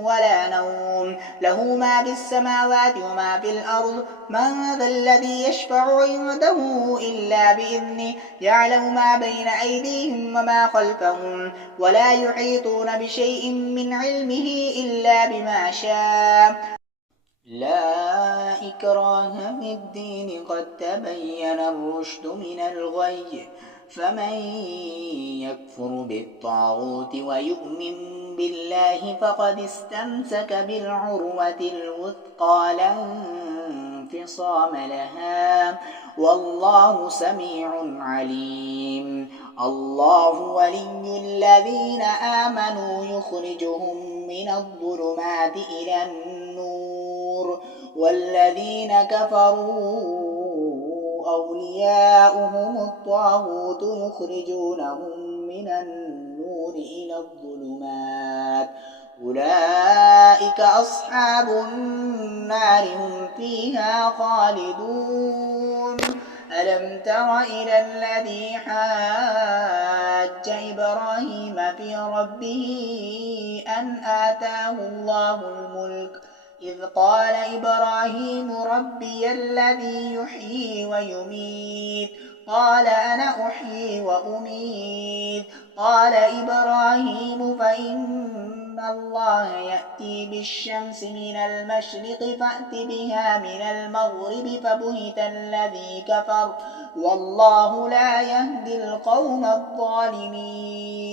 ولا نوم له ما في السماوات وما في الأرض من ذا الذي يشفع عنده إلا بإذنه يعلم ما بين أيديهم وما خلفهم ولا يحيطون بشيء من علمه إلا بما شاء. لا إكراه في الدين قد تبين الرشد من الغي فمن يكفر بالطاغوت ويؤمن بالله فقد استمسك بالعروة الوثقى لا انفصام لها والله سميع عليم. الله ولي الذين آمنوا يخرجهم من الظلمات إلى النور والذين كفروا أولياؤهم الطاغوت يخرجونهم من النور إلى الظلمات أولئك أصحاب النار هم فيها خالدون. ألم تر إلى الذي حاج إبراهيم في ربه أن آتاه الله الملك إذ قال إبراهيم ربي الذي يحيي ويميت قال أنا أحيي وأميت قال إبراهيم فإن الله يأتي بالشمس من المشرق فأت بها من المغرب فبهت الذي كفر والله لا يهدي القوم الظالمين.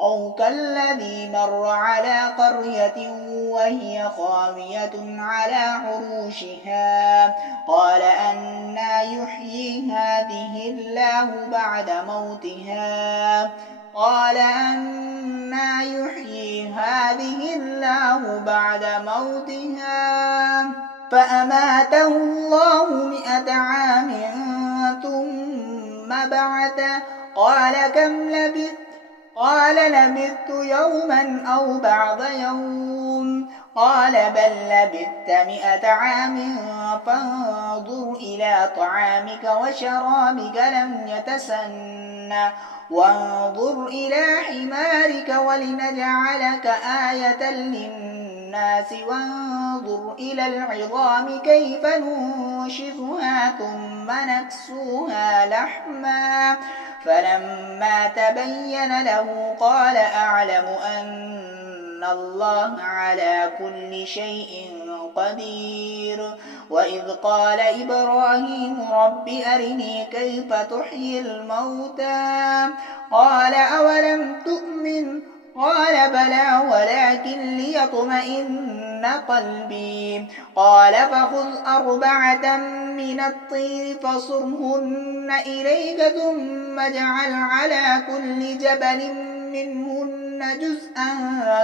أو كالذي مر على قرية وهي خاوية على عروشها قال أنى يحيي هذه الله بعد موتها قال أنى يحيي هذه الله بعد موتها فأماته الله 100 عام ثم بعثه قال كم لبثت قال لبثت يوما أو بعض يوم قال بل لبثت 100 عام فانظر إلى طعامك وشرابك لم يتسنى وانظر إلى حمارك ولنجعلك آية للناس وانظر إلى العظام كيف ننشزها ثم نكسوها لحما فلما تبين له قال أعلم أن الله على كل شيء قدير. وإذ قال إبراهيم رب أرني كيف تحيي الموتى قال أولم تؤمن قال بلى ولكن ليطمئن قلبي قال فخذ 4 من الطير فصرهن إليك ثم اجعل على كل جبل منهن جزءا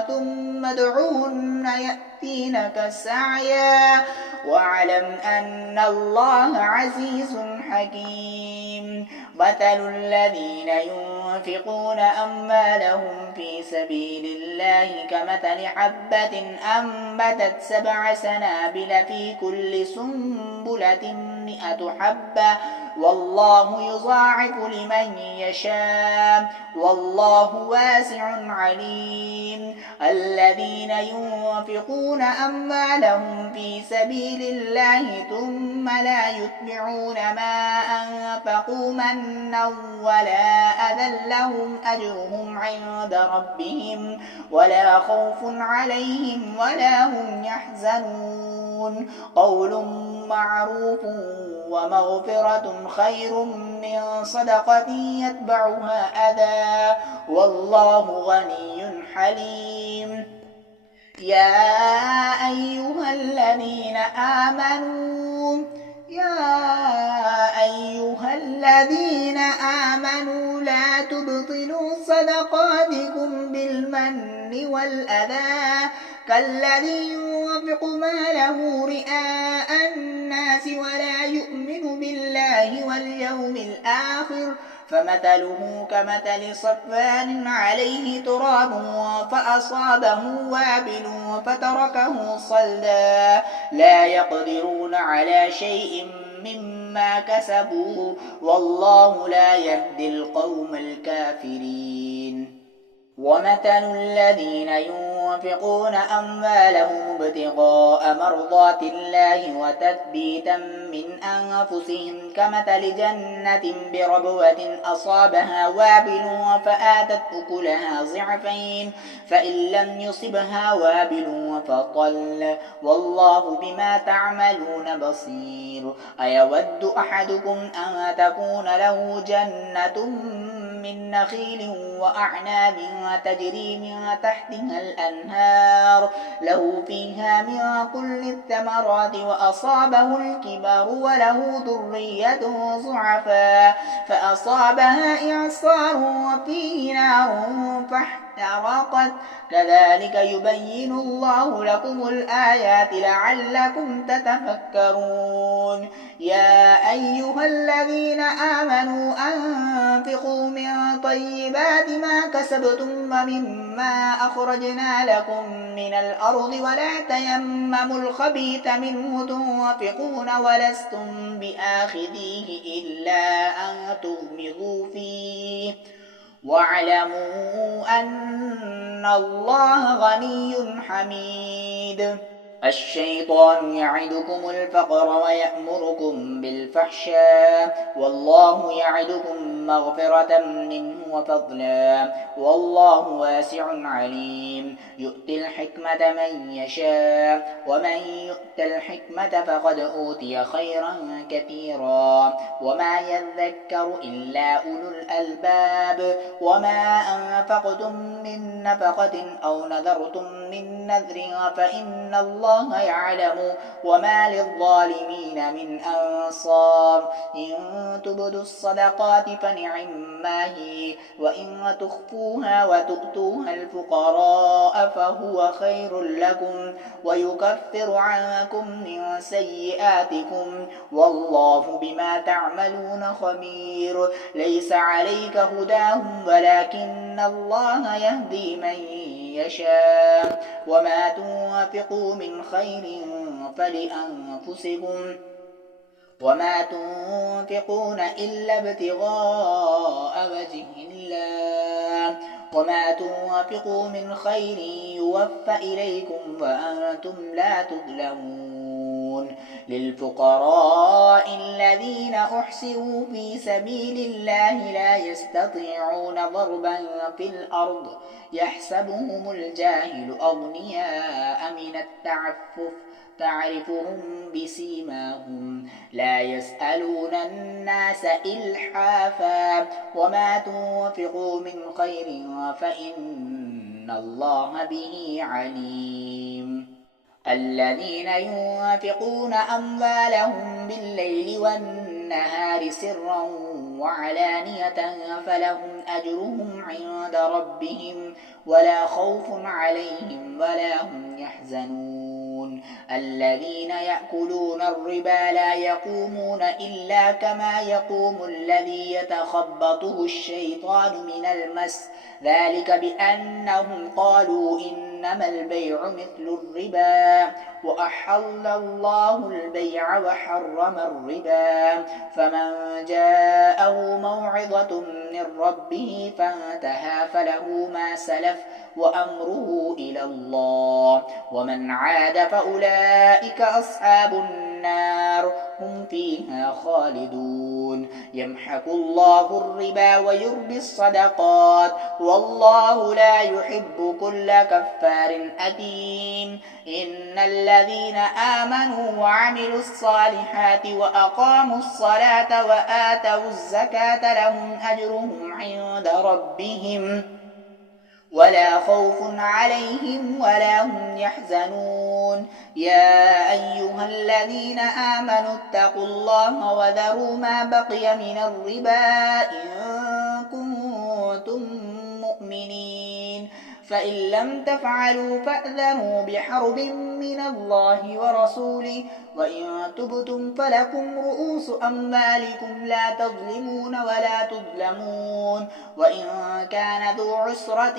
ثم ادعهن يأتينك سعيا واعلم أن الله عزيز حكيم. مثل الذين ينفقون أموالهم في سبيل الله كمثل حبة أنبتت 7 سنابل في كل سنبلة 100 حبة والله يضاعف لمن يشاء والله واسع عليم. الذين ينفقون أموالهم في سبيل الله ثم لا يتبعون ما أنفقوا منا ولا أذى لهم أجرهم عند ربهم ولا خوف عليهم ولا هم يحزنون. قول معروف ومغفرة خير من صدقة يتبعها أذى والله غني حليم. يا أيها الذين بالمن والأذى كالذي ينفق ماله رئاء الناس ولا يؤمن بالله واليوم الآخر فمثله كمثل صفان عليه تراب فأصابه وابل فتركه صلدا لا يقدرون على شيء مما كسبوا والله لا يهدي القوم الكافرين ومثل الذين ينفقون أموالهم ابتغاء مرضات الله وتثبيتا من أنفسهم كمثل جنة بربوة أصابها وابل فآتت أكلها ضعفين فإن لم يصبها وابل فطل والله بما تعملون بصير أيود أحدكم أن تكون له جنة من نخيل وأعناب تجري من تحتها الأنهار له فيها من كل الثمرات وأصابه الكبر وله ذرية ضعفاء فأصابها إعصار وفيه نار فاحترقت كذلك يبين الله لكم الآيات لعلكم تتفكرون يا أيها الذين آمنوا أنفقوا من طيبات ما كسبتم ومما أخرجنا لكم من الأرض ولا تيمموا الخبيث منه تنفقون ولستم بآخذيه إلا أن تغمضوا فيه واعلموا أن الله غني حميد الشيطان يعدكم الفقر ويأمركم بالفحشاء والله يعدكم مغفرة منه وفضلا والله واسع عليم يؤتي الحكمة من يشاء ومن يؤت الحكمة فقد أوتي خيرا كثيرا وما يذكر إلا أولو الألباب وما أنفقتم من نفقة أو نذرتم من نذر فإن الله يعلم وما للظالمين من أنصار إن تبدوا الصدقات فنعما هي وإن تخفوها وتؤتوها الفقراء فهو خير لكم ويكفر عنكم من سيئاتكم والله بما تعملون خبير ليس عليك هداهم ولكن الله يهدي من يشاء وما تنفقوا من خير فلأنفسكم وما تنفقون إلا ابتغاء وجه الله وما تنفقوا من خير يوفى إليكم وأنتم لا تظلمون للفقراء الذين أحسروا في سبيل الله لا يستطيعون ضربا في الأرض يحسبهم الجاهل أغنياء من التعفف تعرفهم بسيماهم لا يسألون الناس إلحافا وما تنفقوا من خير فإن الله به عليم الذين ينفقون أموالهم بالليل والنهار سرا وعلانية فلهم أجرهم عند ربهم ولا خوف عليهم ولا هم يحزنون الذين يأكلون الربا لا يقومون إلا كما يقوم الذي يتخبطه الشيطان من المس ذلك بأنهم قالوا إنما البيع مثل الربا وأحل الله البيع وحرم الربا فمن جاءه موعظة من ربه فانتهى فله ما سلف وأمره إلى الله ومن عاد فأولئك أصحاب النار هم فيها خالدون يمحق الله الربا ويربي الصدقات والله لا يحب كل كفار أثيم إن الذين آمنوا وعملوا الصالحات وأقاموا الصلاة وآتوا الزكاة لهم أجرهم عند ربهم ولا خوف عليهم ولا هم يحزنون يا أيها الذين آمنوا اتقوا الله وذروا ما بقي من الربا إن كنتم مؤمنين فإن لم تفعلوا فأذنوا بحرب من الله ورسوله وإن تبتم فلكم رؤوس أموالكم لا تظلمون ولا تظلمون وإن كان ذو عسرة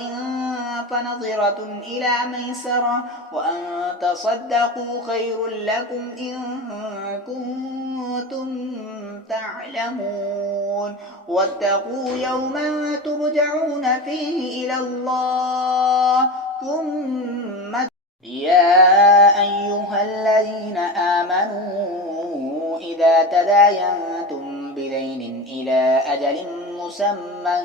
فنظرة إلى ميسرة وأن تصدقوا خير لكم إن كنتم تعلمون واتقوا يوما ترجعون فيه إلى الله ثم يا أيها الذين آمنوا إذا تداينتم بدين إلى أجل مسمى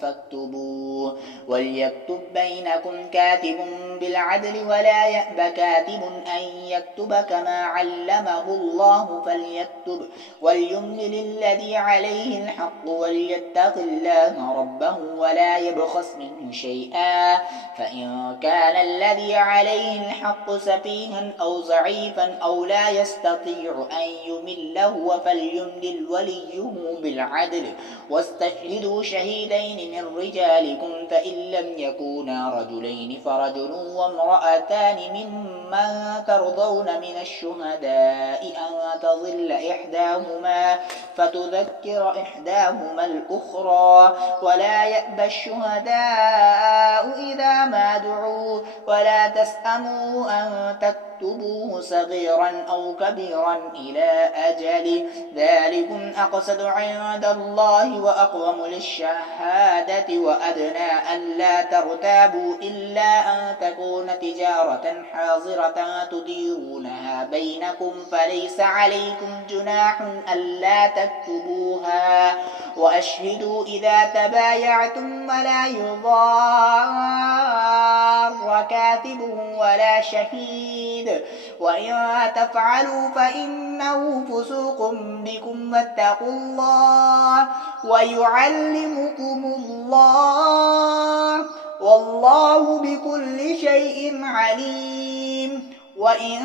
فاكتبوه وليكتب بينكم كاتب بالعدل ولا يأب كاتب أن يكتب كما علمه الله فليكتب وليملل الذي عليه الحق وليتق الله ربه ولا يبخس منه شيئا فإن كان الذي عليه الحق سفيها أو ضعيفا أو لا يستطيع أن يمله فليملل وليه بالعدل واستشهدوا شهيدين من رجالكم فإن لم يكونا رجلين فرجل وامرأتان ممن ترضون من الشهداء أن تضل إحداهما فتذكر إحداهما الأخرى ولا يأبى الشهداء إذا ما دعوا ولا تسأموا أن تكتبوه صغيرا أو كبيرا إلى أجل ذلكم أقسط عند الله وأقوم للشهادة وأدنى ألا ترتابوا إلا أن تكون تجارة حاضرة تديرونها بينكم فليس عليكم جناح ألا تكتبوها وأشهدوا إذا تبايعتم ولا يضار كاتب ولا شهيد وإن تفعلوا فإنه فسوق بكم واتقوا الله ويعلمكم الله والله بكل شيء عليم وإن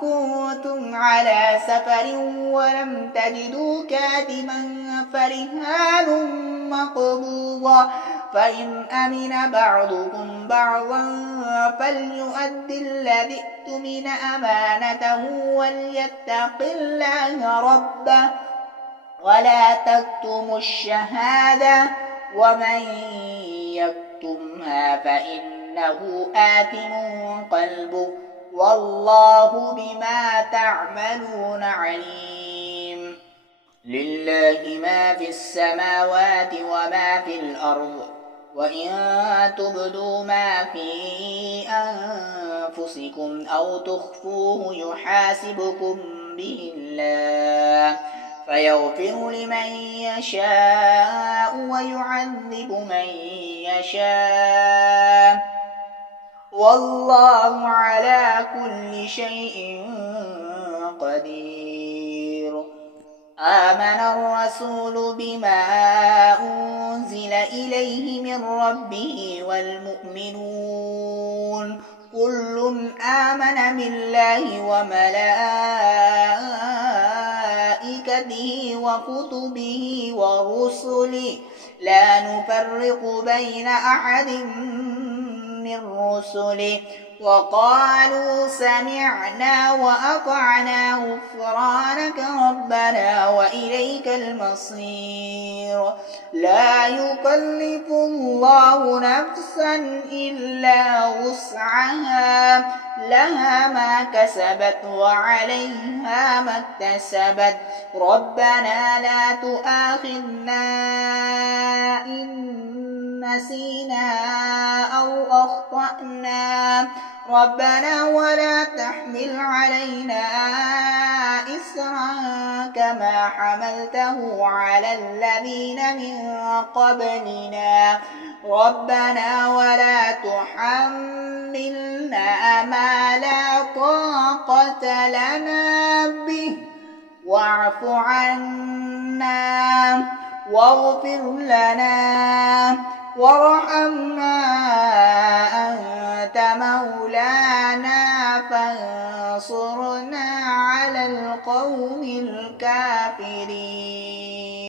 كنتم على سفر ولم تجدوا كاتبا فرهان مقبوضا فإن أمن بعضكم بعضا فليؤد الذي اؤتمن أمانته وليتق الله ربه ولا تكتموا الشهادة ومن يكتمها فإنه آثم قلبه والله بما تعملون عليم لله ما في السماوات وما في الأرض وإن تبدوا ما في أنفسكم أو تخفوه يحاسبكم به الله فيغفر لمن يشاء ويعذب من يشاء والله على كل شيء قدير آمن الرسول بما أنزل إليه من ربه والمؤمنون كل آمن بالله وملائكته وكتبه ورسله لا نفرق بين أحد من رسله وقالوا سمعنا وأطعنا غفرانك ربنا وإليك المصير لا يكلف الله نفسا إلا وسعها لها ما كسبت وعليها ما اكتسبت ربنا لا تؤاخذنا إن نسينا أو أخطأنا ربنا ولا تحمل علينا إسرا كما حملته على الذين من قبلنا ربنا ولا تحملنا ما لا طاقة لنا به واعف عنا واغفر لنا وارحمنا أنت مولانا فانصرنا على القوم الكافرين.